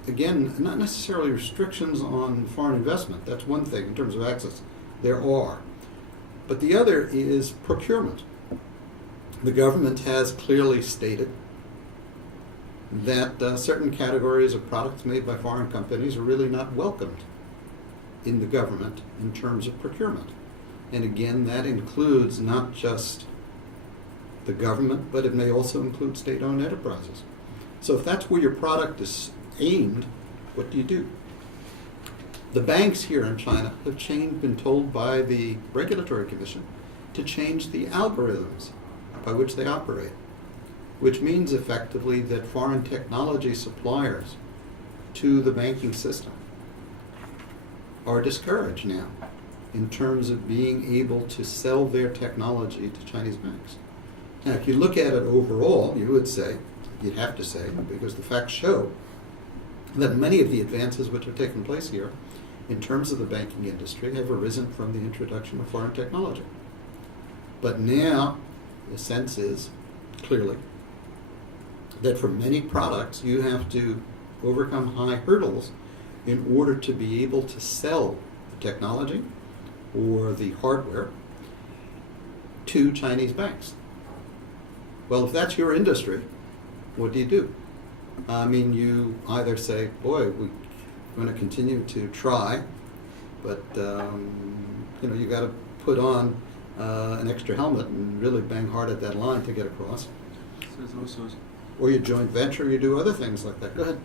again, not necessarily restrictions on foreign investment. That's one thing in terms of access. There are. But the other is procurement. The government has clearly stated that certain categories of products made by foreign companies are really not welcomed in the government in terms of procurement. And again, that includes not just the government, but it may also include state-owned enterprises. So if that's where your product is aimed, what do? The banks here in China have been told by the Regulatory Commission to change the algorithms by which they operate, which means effectively that foreign technology suppliers to the banking system are discouraged now in terms of being able to sell their technology to Chinese banks. Now, if you look at it overall, you'd have to say, because the facts show that many of the advances which have taken place here in terms of the banking industry have arisen from the introduction of foreign technology. But now, the sense is, clearly, that for many products you have to overcome high hurdles in order to be able to sell the technology or the hardware to Chinese banks. Well, if that's your industry, what do? I mean, you either say, boy, we're going to continue to try, but you got to put on an extra helmet and really bang hard at that line to get across. So there's also, Or you joint venture, you do other things like that. Go ahead.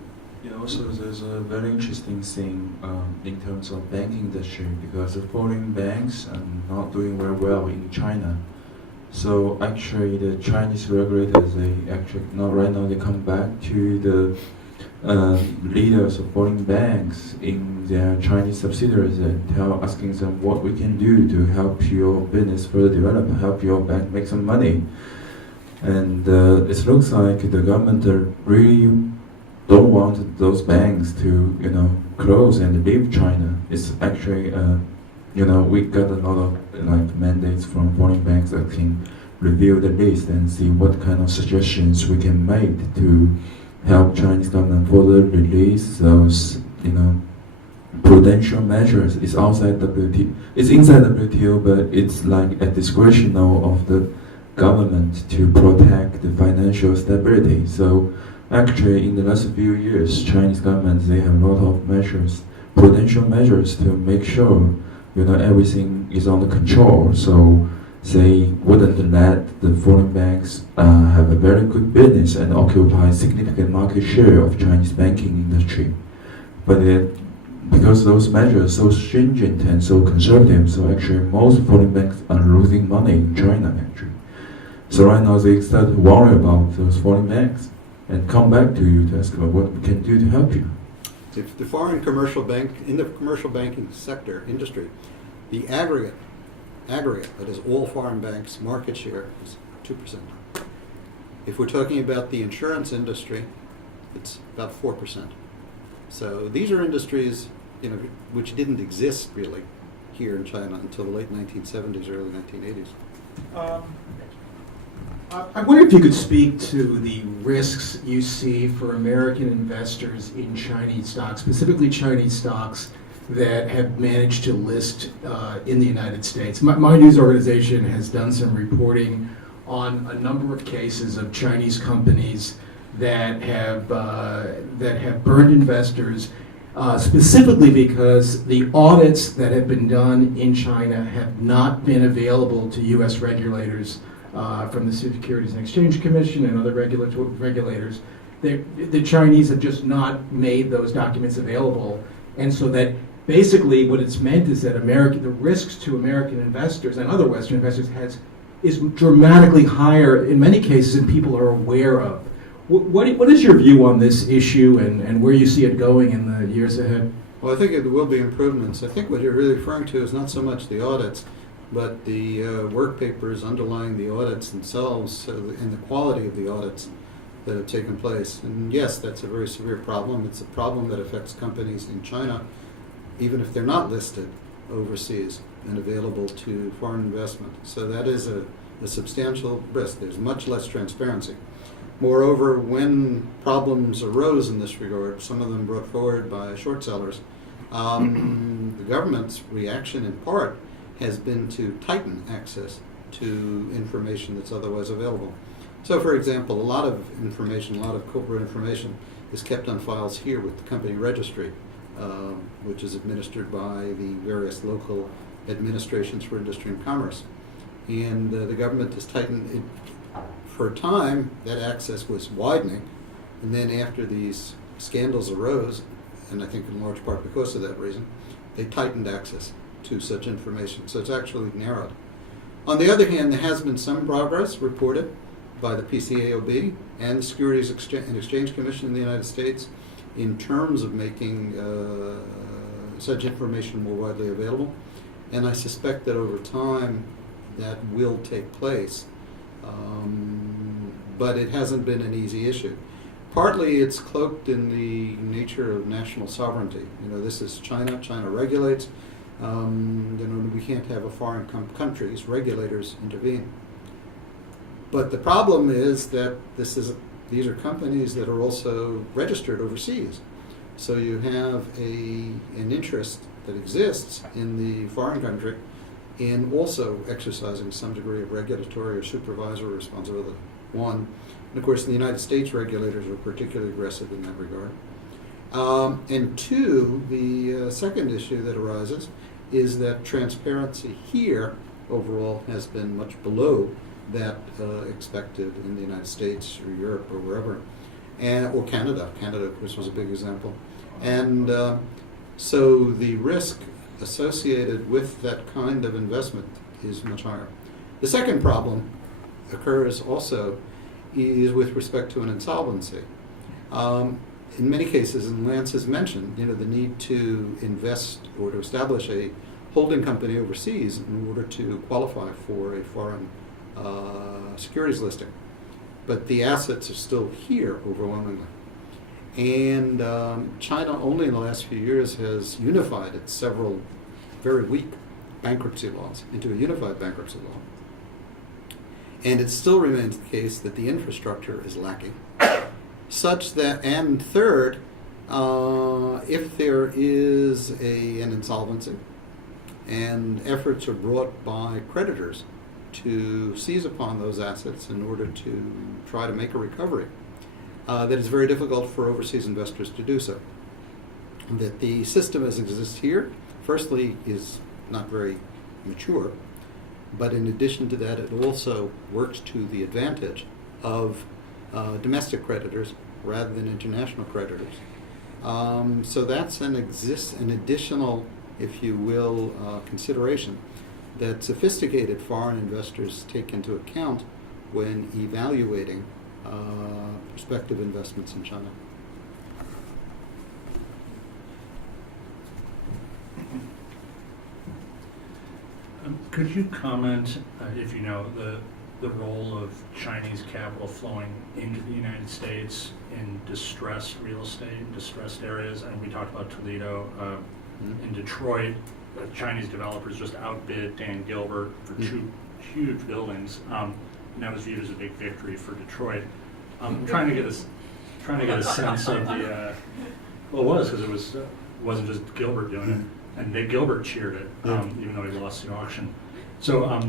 yeah, also there's a very interesting thing in terms of banking industry, because the foreign banks are not doing very well in China. So actually the Chinese regulators, they actually, not right now, they come back to the leaders of foreign banks in their Chinese subsidiaries and asking them what we can do to help your business further develop, help your bank make some money. And it looks like the government really don't want those banks to, close and leave China. It's actually, we got a lot of mandates from foreign banks that can review the list and see what kind of suggestions we can make to help Chinese government further release those, prudential measures. It's outside WTO. It's inside WTO, but it's like a discretional of the government to protect the financial stability. So actually, in the last few years, Chinese government, they have a lot of measures, prudential measures to make sure, everything is under control. So they wouldn't let the foreign banks have a very good business and occupy significant market share of Chinese banking industry. But because those measures are so stringent and so conservative, so actually most foreign banks are losing money in China actually. So right now they start to worry about those foreign banks and come back to you to ask about what we can do to help you. If the foreign commercial bank, in the commercial banking sector, industry, the aggregate, that is all foreign banks, market share is 2%. If we're talking about the insurance industry, it's about 4%. So these are industries, which didn't exist really here in China until the late 1970s, early 1980s. I wonder if you could speak to the risks you see for American investors in Chinese stocks, specifically Chinese stocks that have managed to list in the United States. My news organization has done some reporting on a number of cases of Chinese companies that have burned investors, specifically because the audits that have been done in China have not been available to U.S. regulators from the Securities and Exchange Commission and other regulators. The Chinese have just not made those documents available, and so that basically what it's meant is that the risks to American investors and other Western investors is dramatically higher in many cases than people are aware of. What is your view on this issue and where you see it going in the years ahead? Well, I think it will be improvements. I think what you're really referring to is not so much the audits, but the work papers underlying the audits themselves and the quality of the audits that have taken place. And yes, that's a very severe problem. It's a problem that affects companies in China, even if they're not listed overseas and available to foreign investment. So that is a substantial risk. There's much less transparency. Moreover, when problems arose in this regard, some of them brought forward by short sellers, the government's reaction in part has been to tighten access to information that's otherwise available. So, for example, a lot of information, a lot of corporate information is kept on files here with the company registry, which is administered by the various local administrations for industry and commerce. And the government has tightened it. For a time, that access was widening, and then after these scandals arose, and I think in large part because of that reason, they tightened access to such information. So it's actually narrowed. On the other hand, there has been some progress reported by the PCAOB and the Securities and Exchange Commission in the United States in terms of making such information more widely available. And I suspect that over time that will take place. But it hasn't been an easy issue. Partly it's cloaked in the nature of national sovereignty. You know, this is China. China regulates. You know, we can't have a foreign country's regulators intervene. But the problem is that these are companies that are also registered overseas. So you have an interest that exists in the foreign country in also exercising some degree of regulatory or supervisory responsibility. One, and of course the United States regulators are particularly aggressive in that regard. And two, the second issue that arises is that transparency here overall has been much below that expected in the United States or Europe or wherever, or Canada. Canada, of course, was a big example. And so the risk associated with that kind of investment is much higher. The second problem occurs also is with respect to an insolvency. In many cases, and Lance has mentioned, you know, the need to invest or to establish a holding company overseas in order to qualify for a foreign securities listing. But the assets are still here overwhelmingly. And China only in the last few years has unified its several very weak bankruptcy laws into a unified bankruptcy law. And it still remains the case that the infrastructure is lacking. Such that, and third, if there is an insolvency and efforts are brought by creditors to seize upon those assets in order to try to make a recovery, that it's very difficult for overseas investors to do so. That the system as it exists here, firstly, is not very mature, but in addition to that, it also works to the advantage of domestic creditors rather than international creditors. So that's an additional, if you will, consideration that sophisticated foreign investors take into account when evaluating prospective investments in China. Could you comment, if you know, the role of Chinese capital flowing into the United States in distressed real estate, distressed areas? And we talked about Toledo. In Detroit, Chinese developers just outbid Dan Gilbert for two huge buildings. And that was viewed as a big victory for Detroit. I'm trying to get a sense of the. Well, it was because it wasn't just Gilbert doing it, and Nick Gilbert cheered it, even though he lost the auction. So,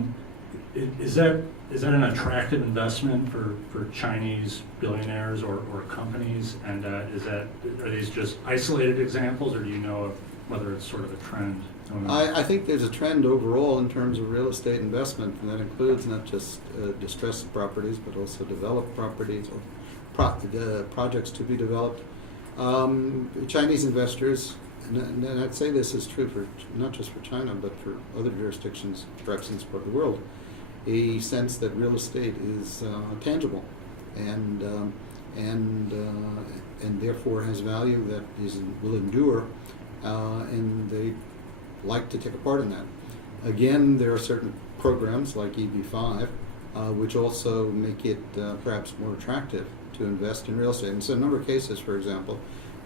is that an attractive investment for Chinese billionaires or companies? And are these just isolated examples, or do you know of whether it's sort of a trend? I think there's a trend overall in terms of real estate investment, and that includes not just distressed properties, but also developed properties or projects to be developed. Chinese investors, and I'd say this is true for not just for China, but for other jurisdictions, perhaps in this part of the world, a sense that real estate is tangible and therefore has value that will endure, and they like to take a part in that. Again, there are certain programs like EB5 which also make it perhaps more attractive to invest in real estate. And so in a number of cases, for example,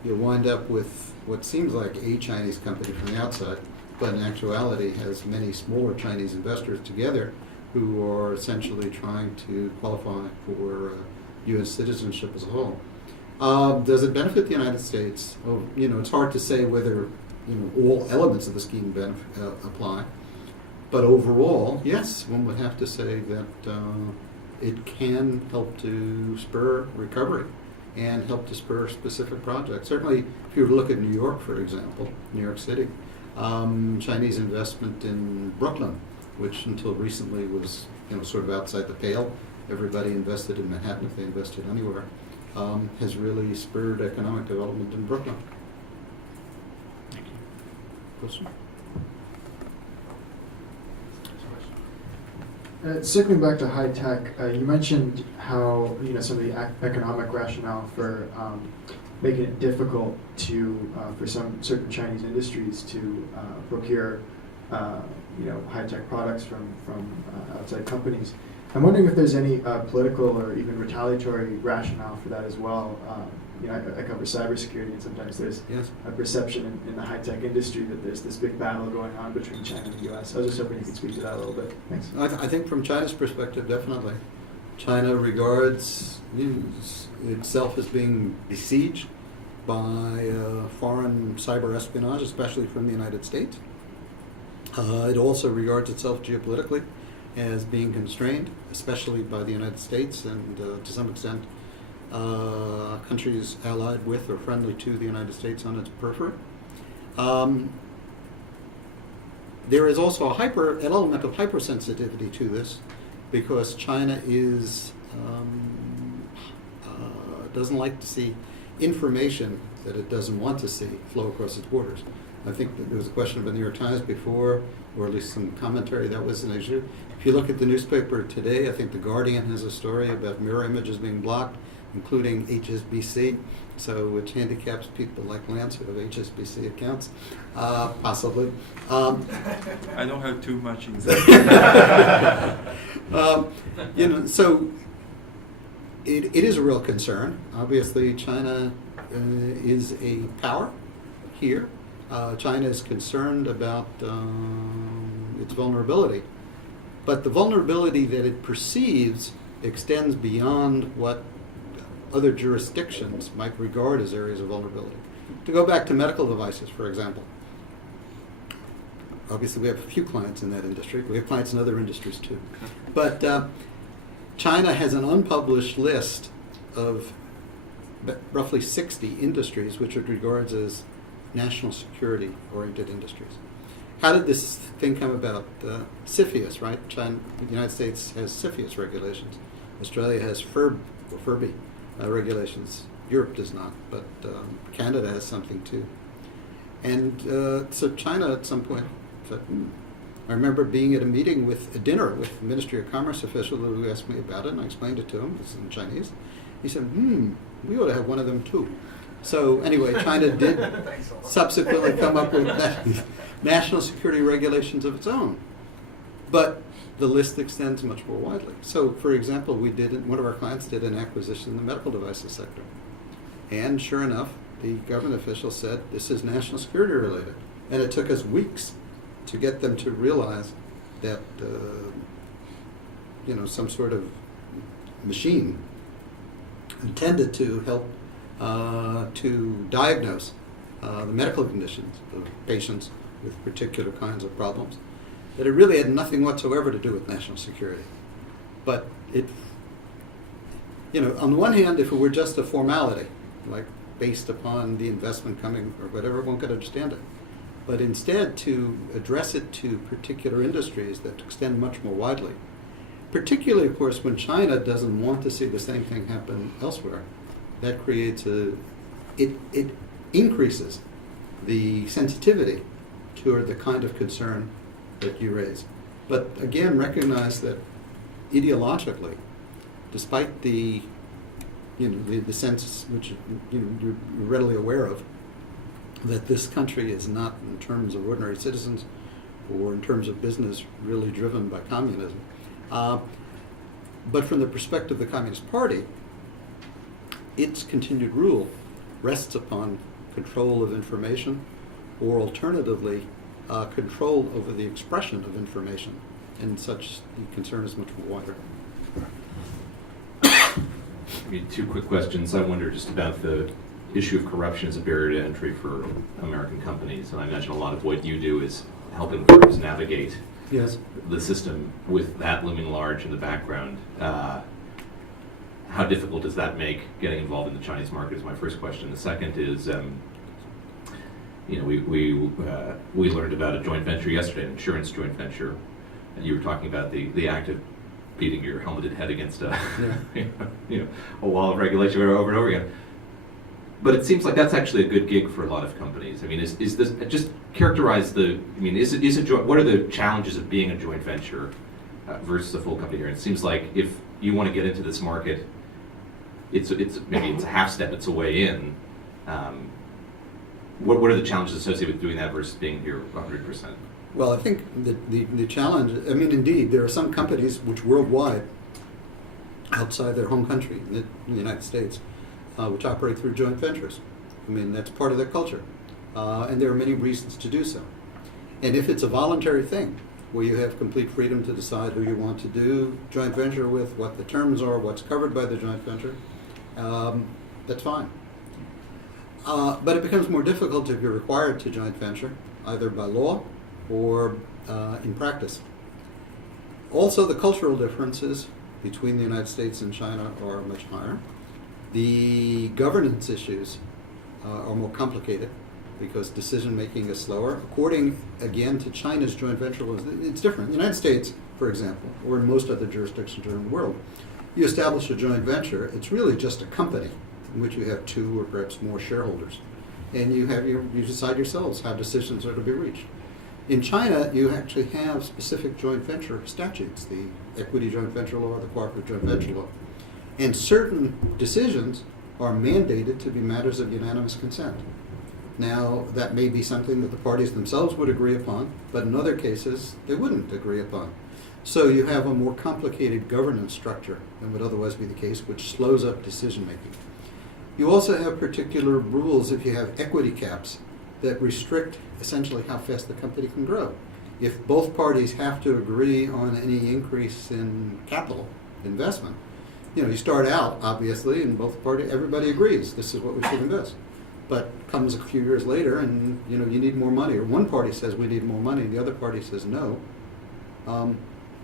you'll wind up with what seems like a Chinese company from the outside, but in actuality has many smaller Chinese investors together who are essentially trying to qualify for U.S. citizenship as a whole. Does it benefit the United States? Oh, it's hard to say whether all elements of the scheme apply, but overall, yes, one would have to say that it can help to spur recovery and help to spur specific projects. Certainly, if you were to look at New York, for example, New York City, Chinese investment in Brooklyn, which until recently was sort of outside the pale. Everybody invested in Manhattan if they invested anywhere. Has really spurred economic development in Brooklyn. Thank you. Question? Circling back to high tech, you mentioned how some of the economic rationale for making it difficult to for some certain Chinese industries to procure high tech products from outside companies. I'm wondering if there's any political or even retaliatory rationale for that as well. I cover cybersecurity, and sometimes there's a perception in the high-tech industry that there's this big battle going on between China and the U.S. I was just hoping you could speak to that a little bit. Thanks. I think from China's perspective, definitely. China regards itself as being besieged by foreign cyber espionage, especially from the United States. It also regards itself geopolitically as being constrained, especially by the United States and to some extent countries allied with or friendly to the United States on its periphery. There is also an element of hypersensitivity to this, because China doesn't like to see information that it doesn't want to see flow across its borders. I think that there was a question about the New York Times before, or at least some commentary that was an issue. If you look at the newspaper today, I think The Guardian has a story about mirror images being blocked, including HSBC, which handicaps people like Lance who have HSBC accounts, possibly. I don't have too much anxiety. So it is a real concern. Obviously, China is a power here. China is concerned about its vulnerability. But the vulnerability that it perceives extends beyond what other jurisdictions might regard as areas of vulnerability. To go back to medical devices, for example, obviously we have a few clients in that industry. We have clients in other industries too. But China has an unpublished list of roughly 60 industries which it regards as national security-oriented industries. How did this thing come about? CFIUS, right? The United States has CFIUS regulations. Australia has Furby regulations. Europe does not, but Canada has something too. And so China at some point said, I remember being at a meeting with a dinner with the Ministry of Commerce official who asked me about it, and I explained it to him. It's in Chinese. He said, we ought to have one of them too. So anyway, China did subsequently come up with national security regulations of its own. But the list extends much more widely. So, for example, one of our clients did an acquisition in the medical devices sector. And sure enough, the government official said, this is national security related. And it took us weeks to get them to realize that, some sort of machine intended to help to diagnose the medical conditions of patients with particular kinds of problems, that it really had nothing whatsoever to do with national security. But on the one hand, if it were just a formality, like based upon the investment coming or whatever, one could understand it. But instead, to address it to particular industries that extend much more widely, particularly, of course, when China doesn't want to see the same thing happen elsewhere, that creates it increases the sensitivity toward the kind of concern that you raise. But again, recognize that ideologically, despite the sense which you're readily aware of, that this country is not, in terms of ordinary citizens or in terms of business, really driven by communism. But from the perspective of the Communist Party, its continued rule rests upon control of information, or alternatively, control over the expression of information, and such the concern is much more wider. Maybe two quick questions. I wonder just about the issue of corruption as a barrier to entry for American companies, and I imagine a lot of what you do is helping firms navigate the system with that looming large in the background. how difficult does that make getting involved in the Chinese market is my first question. The second is, we learned about a joint venture yesterday, an insurance joint venture, and you were talking about the act of beating your helmeted head against a a wall of regulation over and over again. But it seems like that's actually a good gig for a lot of companies. I mean, is this just characterize the? I mean, is it joint? What are the challenges of being a joint venture versus a full company here? And it seems like if you want to get into this market, it's maybe it's a half step, it's a way in. What are the challenges associated with doing that versus being here 100%? Well, I think the challenge, I mean, indeed, there are some companies which worldwide, outside their home country, in the United States, which operate through joint ventures. I mean, that's part of their culture. And there are many reasons to do so. And if it's a voluntary thing, where you have complete freedom to decide who you want to do joint venture with, what the terms are, what's covered by the joint venture, that's fine. But it becomes more difficult if you're required to joint venture, either by law or in practice. Also, the cultural differences between the United States and China are much higher. The governance issues are more complicated because decision-making is slower. According, again, to China's joint venture laws, it's different. In the United States, for example, or in most other jurisdictions around the world, you establish a joint venture, it's really just a company in which you have two or perhaps more shareholders. And you decide yourselves how decisions are to be reached. In China, you actually have specific joint venture statutes, the equity joint venture law, the cooperative joint venture law. And certain decisions are mandated to be matters of unanimous consent. Now, that may be something that the parties themselves would agree upon, but in other cases, they wouldn't agree upon. So you have a more complicated governance structure than would otherwise be the case, which slows up decision making. You also have particular rules if you have equity caps that restrict essentially how fast the company can grow. If both parties have to agree on any increase in capital investment, you start out obviously, and everybody agrees this is what we should invest. But comes a few years later, and you need more money, or one party says we need more money, and the other party says no, and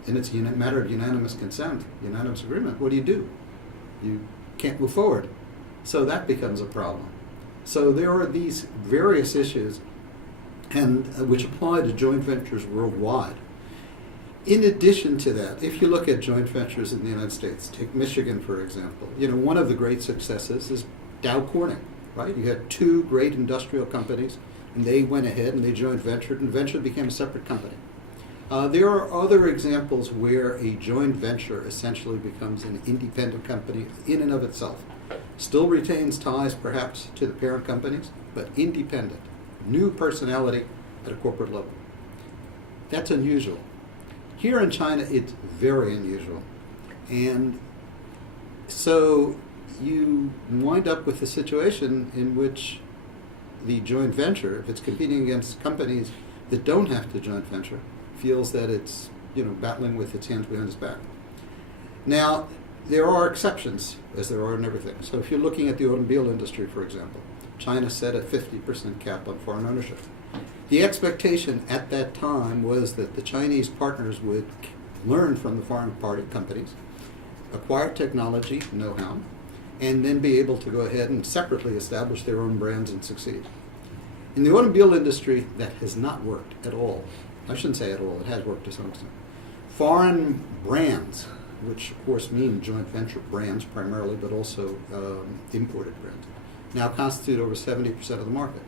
it's a matter of unanimous consent, unanimous agreement. What do? You can't move forward. So that becomes a problem. So there are these various issues, and which apply to joint ventures worldwide. In addition to that, if you look at joint ventures in the United States, take Michigan for example. One of the great successes is Dow Corning, right? You had two great industrial companies, and they went ahead and they joint ventured, and eventually became a separate company. There are other examples where a joint venture essentially becomes an independent company in and of itself. Still retains ties perhaps to the parent companies, but independent. New personality at a corporate level. That's unusual. Here in China, it's very unusual. And so you wind up with a situation in which the joint venture, if it's competing against companies that don't have to joint venture, feels that it's battling with its hands behind its back. Now, there are exceptions, as there are in everything. So if you're looking at the automobile industry, for example, China set a 50% cap on foreign ownership. The expectation at that time was that the Chinese partners would learn from the foreign party companies, acquire technology, know-how, and then be able to go ahead and separately establish their own brands and succeed. In the automobile industry, that has not worked at all. I shouldn't say at all, it has worked to some extent. Foreign brands, which of course mean joint venture brands primarily, but also imported brands, now constitute over 70% of the market.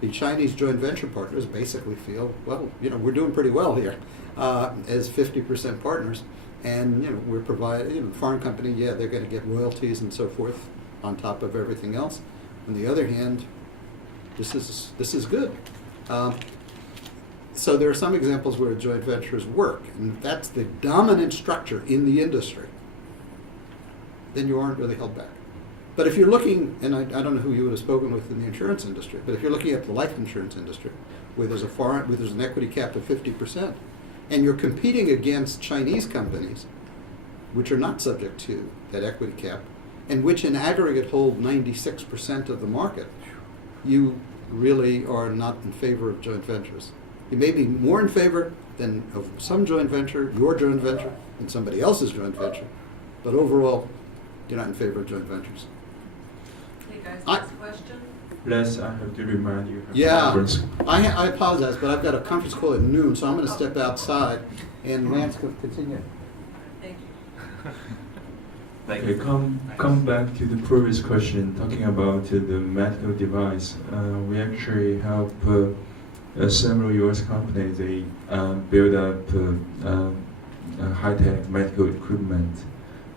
The Chinese joint venture partners basically feel, well, we're doing pretty well here as 50% partners, and we're providing, foreign company, they're going to get royalties and so forth on top of everything else. On the other hand, this is good. So there are some examples where joint ventures work, and if that's the dominant structure in the industry, then you aren't really held back. But if you're looking, and I don't know who you would have spoken with in the insurance industry, but if you're looking at the life insurance industry, where there's an equity cap of 50%, and you're competing against Chinese companies, which are not subject to that equity cap, and which in aggregate hold 96% of the market, you really are not in favor of joint ventures. You may be more in favor than of some joint venture, your joint venture, than somebody else's joint venture, but overall, you're not in favor of joint ventures. Hey guys, I- last question? Les, I have to remind you. have Yeah, conference. I apologize, but I've got a conference call at noon, so I'm going to step outside, and Lance will continue. Thank you. Okay, come back to the previous question, talking about the medical device. We actually help several U.S. companies. They build up high-tech medical equipment,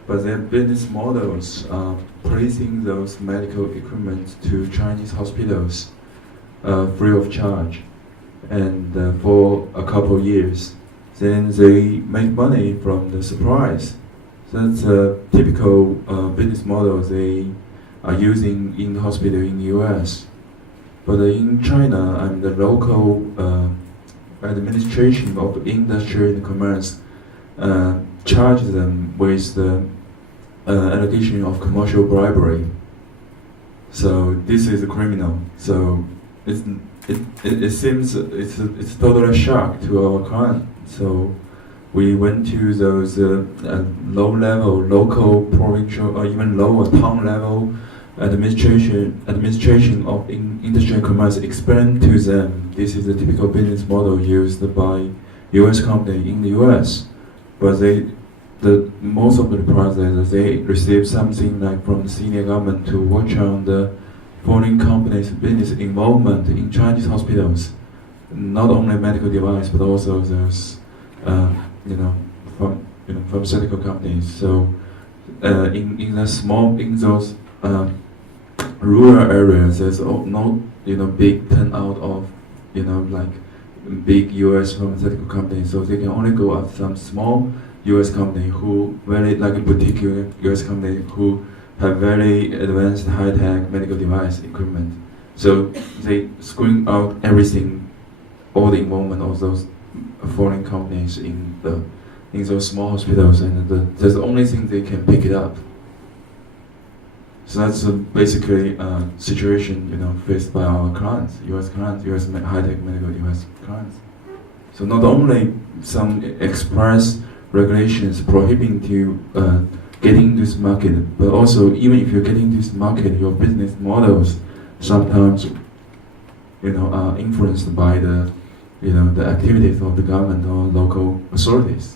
but their business models are placing those medical equipment to Chinese hospitals free of charge, and for a couple of years, then they make money from the supplies. That's a typical business model they are using in the hospital in the US. But in China, the local administration of industry and commerce charges them with the allegation of commercial bribery. So this is a criminal. So it seems it's totally a shock to our client. So we went to those low-level, local, provincial, or even lower town-level administration of industry and commerce, explain to them this is the typical business model used by U.S. company in the U.S. But most of the projects they receive something like from the senior government to watch on the foreign companies' business involvement in Chinese hospitals, not only medical device but also those. Pharmaceutical companies. So in those rural areas, there's no big turnout of like big U.S. pharmaceutical companies. So they can only go after some small U.S. company who very like a boutique U.S. company who have very advanced high-tech medical device equipment. So they screen out everything, all the involvement of those foreign companies in those small hospitals, and that's the only thing they can pick it up. So that's basically a situation faced by our clients, U.S. clients, U.S. high-tech medical device clients. So not only some express regulations prohibiting to getting this market, but also even if you're getting this market, your business models sometimes are influenced by the activities of the government or local authorities.